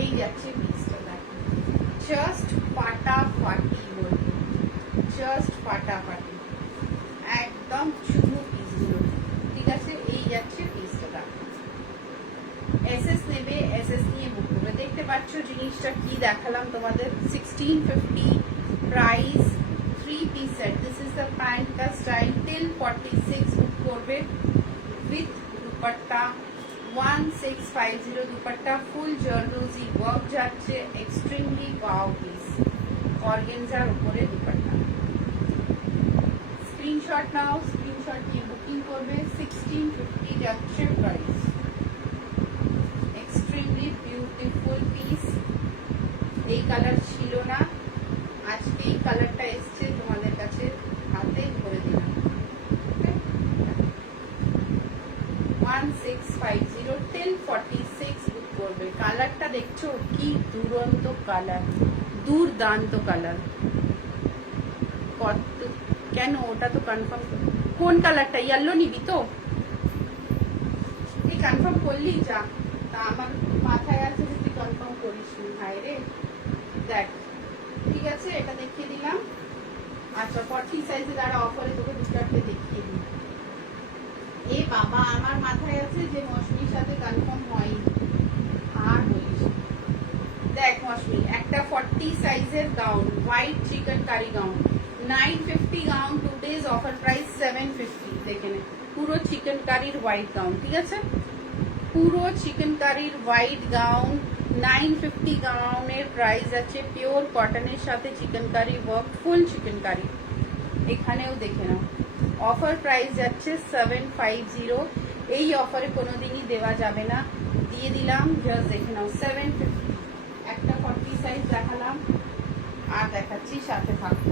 এই যাচ্ছে পিসটা দেখো, জাস্ট ফাটাফাটি বলবো, জাস্ট ফাটাফাটি, একদম চুমু পিসগুলো। ঠিক আছে, এই যাচ্ছে পিসটা দেখো। এসএস নেবে, এসএস নিয়ে বুক করবে। দেখতে পাচ্ছ জিনিসটা কি দেখালাম তোমাদের, 1650 price, three piece set. This is the pant का স্টাইল। টিল 46 বুক করবে with dupatta, 1650 dupatta, full zardozi work যাচ্ছে, এক্সট্রিমলি ওয়াও পিস, অর্গানজার উপরে দুপাট্টা। স্ক্রিনশট নাও, স্ক্রিনশট নিয়ে বুকিং করবে। 1650 যাচ্ছে প্রাইস, এক্সট্রিমলি বিউটিফুল পিস। এই কালার ছিল না, আজকে এই কালারটা এসছে তোমাদের কাছে, হাতে ধরে দিলাম। 1650 টিল 46 বুক করবে। কালারটা দেখছো কি দুরন্ত কালার, দুর্দান্ত কালার। কত কেন, ওটা তো কনফার্ম। কোন কালারটা, ইয়েলো নিবি তো? এই কনফার্ম করলি যা, তা আমার মাথায় আছে যে তুই কনফার্ম করিস নি। হায় রে, দেখ ঠিক আছে, এটা দেখিয়ে দিলাম। আচ্ছা 40 সাইজে দ্বারা অফারে তোকে দুটাকে দেখিয়ে দিই। এ বাবা, আমার মাথায় আছে যে মশমির সাথে কনফার্ম হয়নি, আর বলিস। দেখ মশমি, একটা 40 সাইজের gown, white chikankari gown, 950 gown, today's offer price 750। দেখে নে, পুরো চিকেন কারির হোয়াইট গাউন। ঠিক আছে, পুরো চিকেন কারির হোয়াইট গাউন, 950 গাউনের প্রাইস আছে। পিওর কটনের সাথে chikankari work, full chikankari. এখানেও দেখে নাও, অফার প্রাইস যাচ্ছে 750। এই অফারে কোনোদিনই দেওয়া যাবে না, দিয়ে দিলাম। জাস্ট দেখে নাও 750। একটা 40 সাইজ দেখালাম, আর দেখাচ্ছি, সাথে থাকো।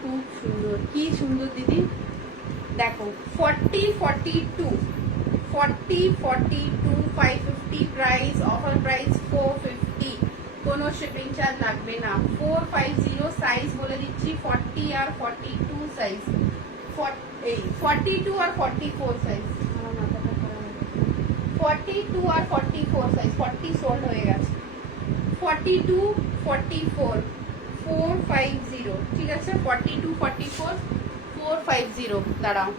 খুব সুন্দর, কি সুন্দর দিদি। দেখো 40 42 40 42 550 প্রাইস, অফার প্রাইস 450। কোনো শিপিং চার্জ লাগবে না। 450 সাইজ বলে দিচ্ছি, 40 আর 42 সাইজ, 42 আর 44 সাইজ, 42 আর 44 সাইজ। 40 সোল্ড হয়ে গেছে, 42 44 450। ঠিক আছে, 42 44 450। দাঁড়াও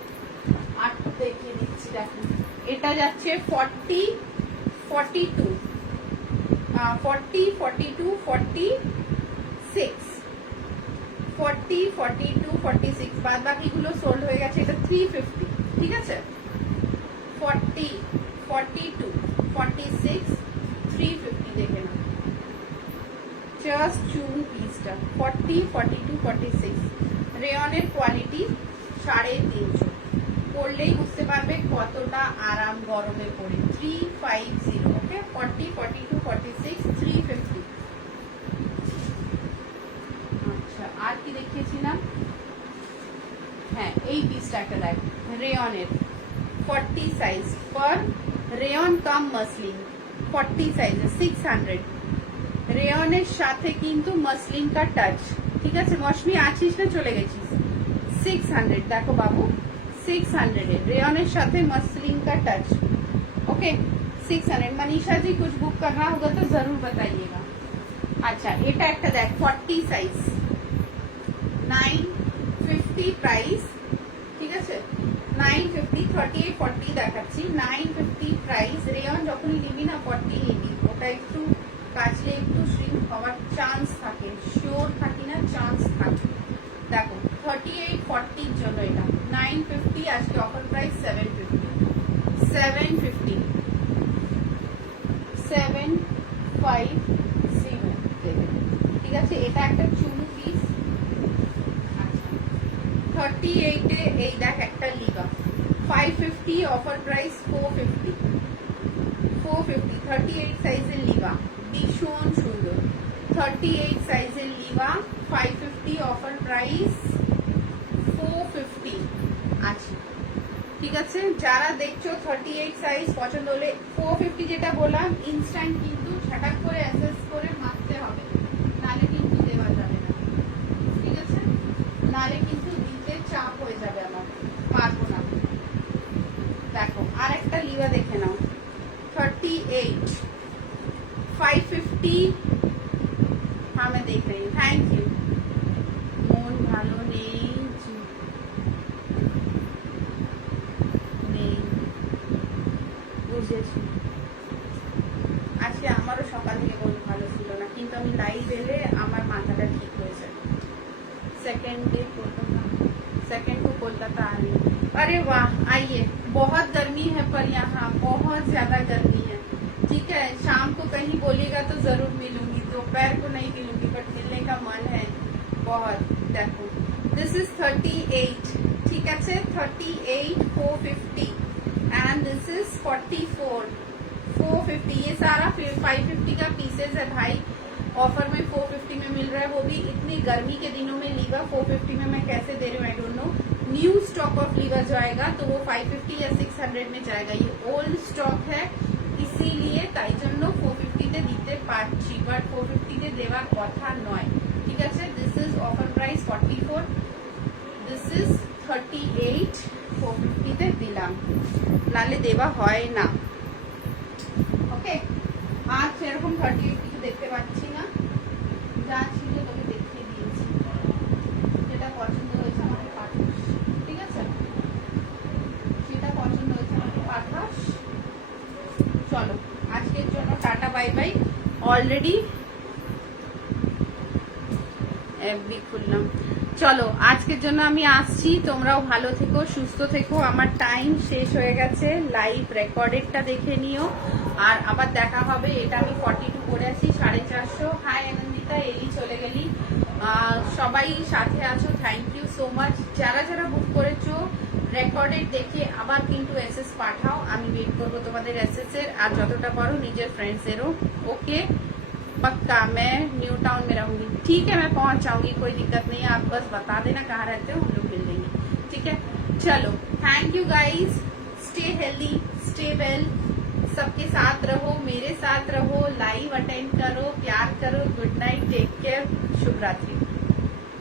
আর দেখিয়ে দিচ্ছি। দেখো এটা যাচ্ছে 40 42 40 42 46 40 42 46, বাদ বাকিগুলো সোল্ড হয়ে গেছে। এটা 350। ঠিক আছে, 40 42 46 350। দেখে না, জাস্ট চুমু পিসটা, 40 42 46। রেয়নের কোয়ালিটি 350, পরলেই বুঝতে পারবে কতটা আরাম গরমে পড়ে। 350। ওকে 40 42 46 350। আচ্ছা আর কি দেখিয়েছিলাম, হ্যাঁ এই পিসটা একটা দেখ, রেয়নের 40 সাইজ, पर রেয়ন কাম মসলিন, 40 সাইজে 600। রেয়নের সাথে কিন্তু মসলিন কা টাচ। ঠিক আছে মশমি, আছিস না চলে গেছিস? 600। দেখো বাবু 600 है, रेयन साथे मसलिन का टच। ओके 600। मनीषा जी कुछ बुक करना होगा तो जरूर बताइएगा। अच्छा এটা একটা দেখ 40 সাইজ, 950 প্রাইস। ঠিক আছে 950 38 40 দেখাচ্ছি 950 প্রাইস রেয়ন যখনই নিবি না 40 নিবি ওটা একটু কাচলে একটু শ্রিঙ্ক হওয়ার চান্স থাকে শিওর থাকি না চান্স থাকে দেখো 38 40 এর জন্য এটা 950 আজকে অফার প্রাইস 750 750 750 ঠিক আছে এটা একটা চুমু পিস 38 এ এই দেখ একটা লিগা 550 অফার প্রাইস 450 38 সাইজের লিগা ভীষণ সুন্দর 38 সাইজের লিগা 550 অফার প্রাইস 450 আছে ঠিক আছে যারা দেখছো 38 সাইজ পছন্দ হলে 450 যেটা বললাম ইনস্ট্যান্ট কিন্তু ঝটাক করে অ্যাসেস করে মারতে হবে নালে কিন্তু দেওয়া যাবে না ঠিক আছে নালে কিন্তু দিতে চাপ হয়ে যাবে আমার পারবো না দেখো আর একটা লিভা দেখে নাও 38 550 हाँ मैं देख रही हूँ थैंक यू মন ভালো নেই বুঝেছি আজকে আমারও সকাল থেকে মন ভালো ছিল না কিন্তু আমি লাইভ এলে আমার মাথাটা ঠিক হয়েছে सेकंड को कोलकाता आ रही है अरे वाह आइए बहुत गर्मी है पर यहाँ बहुत ज्यादा गर्मी है ठीक है शाम को कहीं बोलिएगा तो जरूर मिलूंगी दोपहर को नहीं मिलूंगी बट मिलने का मन है बहुत देखो दिस इज 38 ठीक है 38 450 एंड दिस इज 44 450 ये सारा 550 का पीसेस है भाई ऑफर में 450 में मिल रहा है वो भी इतनी गर्मी के दिनों में लीवा 450 में मैं कैसे दे रही हूँ I don't know new stock of Liva जो आएगा तो वो 550 या 600 में जाएगा ये ओल्ड स्टॉक है इसीलिए তাই জন্য 450 তে দিতে পারছি বাট 450 তে দেওয়ার কথা নয় ঠিক আছে this is offer price 44 this is 38 450 তে দিলাম নালে দেওয়া হয় না ওকে আজ সেরকম 38 কিছু দেখতে পাচ্ছি না যা ছিল তোকে দেখিয়ে দিয়েছি যেটা পছন্দ হয়েছে আমাকে পাঠাস ঠিক আছে যেটা পছন্দ হয়েছে আমাকে পাঠাস চলো আজকের জন্য tata bye bye already FB খুললাম চলো আজকের জন্য আমি আসছি তোমরাও ভালো থেকো সুস্থ থেকো আমার টাইম শেষ হয়ে গেছে লাইভ রেকর্ডেডটা দেখে নিও আর আবার দেখা হবে এটা আমি 42 করে আছি 450 হাই আনন্দিতা এলি চলে গেলি সবাই সাথে আছো থ্যাংক ইউ সো মাচ যারা যারা বুক করেছো রেকর্ডেড দেখে আবার কিন্তু এসএস পাঠাও আমি ওয়েট করবো তোমাদের এসএস এর আর যতটা পারো নিজের फ्रेंड्स এরও ओके पक्का मैं न्यू टाउन में रहूंगी ठीक है मैं पहुंच जाऊंगी कोई दिक्कत नहीं है आप बस बता देना कहाँ रहते हो हम लोग मिल लेंगे ठीक है चलो thank you guys stay healthy stay well सबके साथ रहो मेरे साथ रहो लाइव अटेंड करो प्यार करो गुड नाइट टेक केयर शुभ रात्रि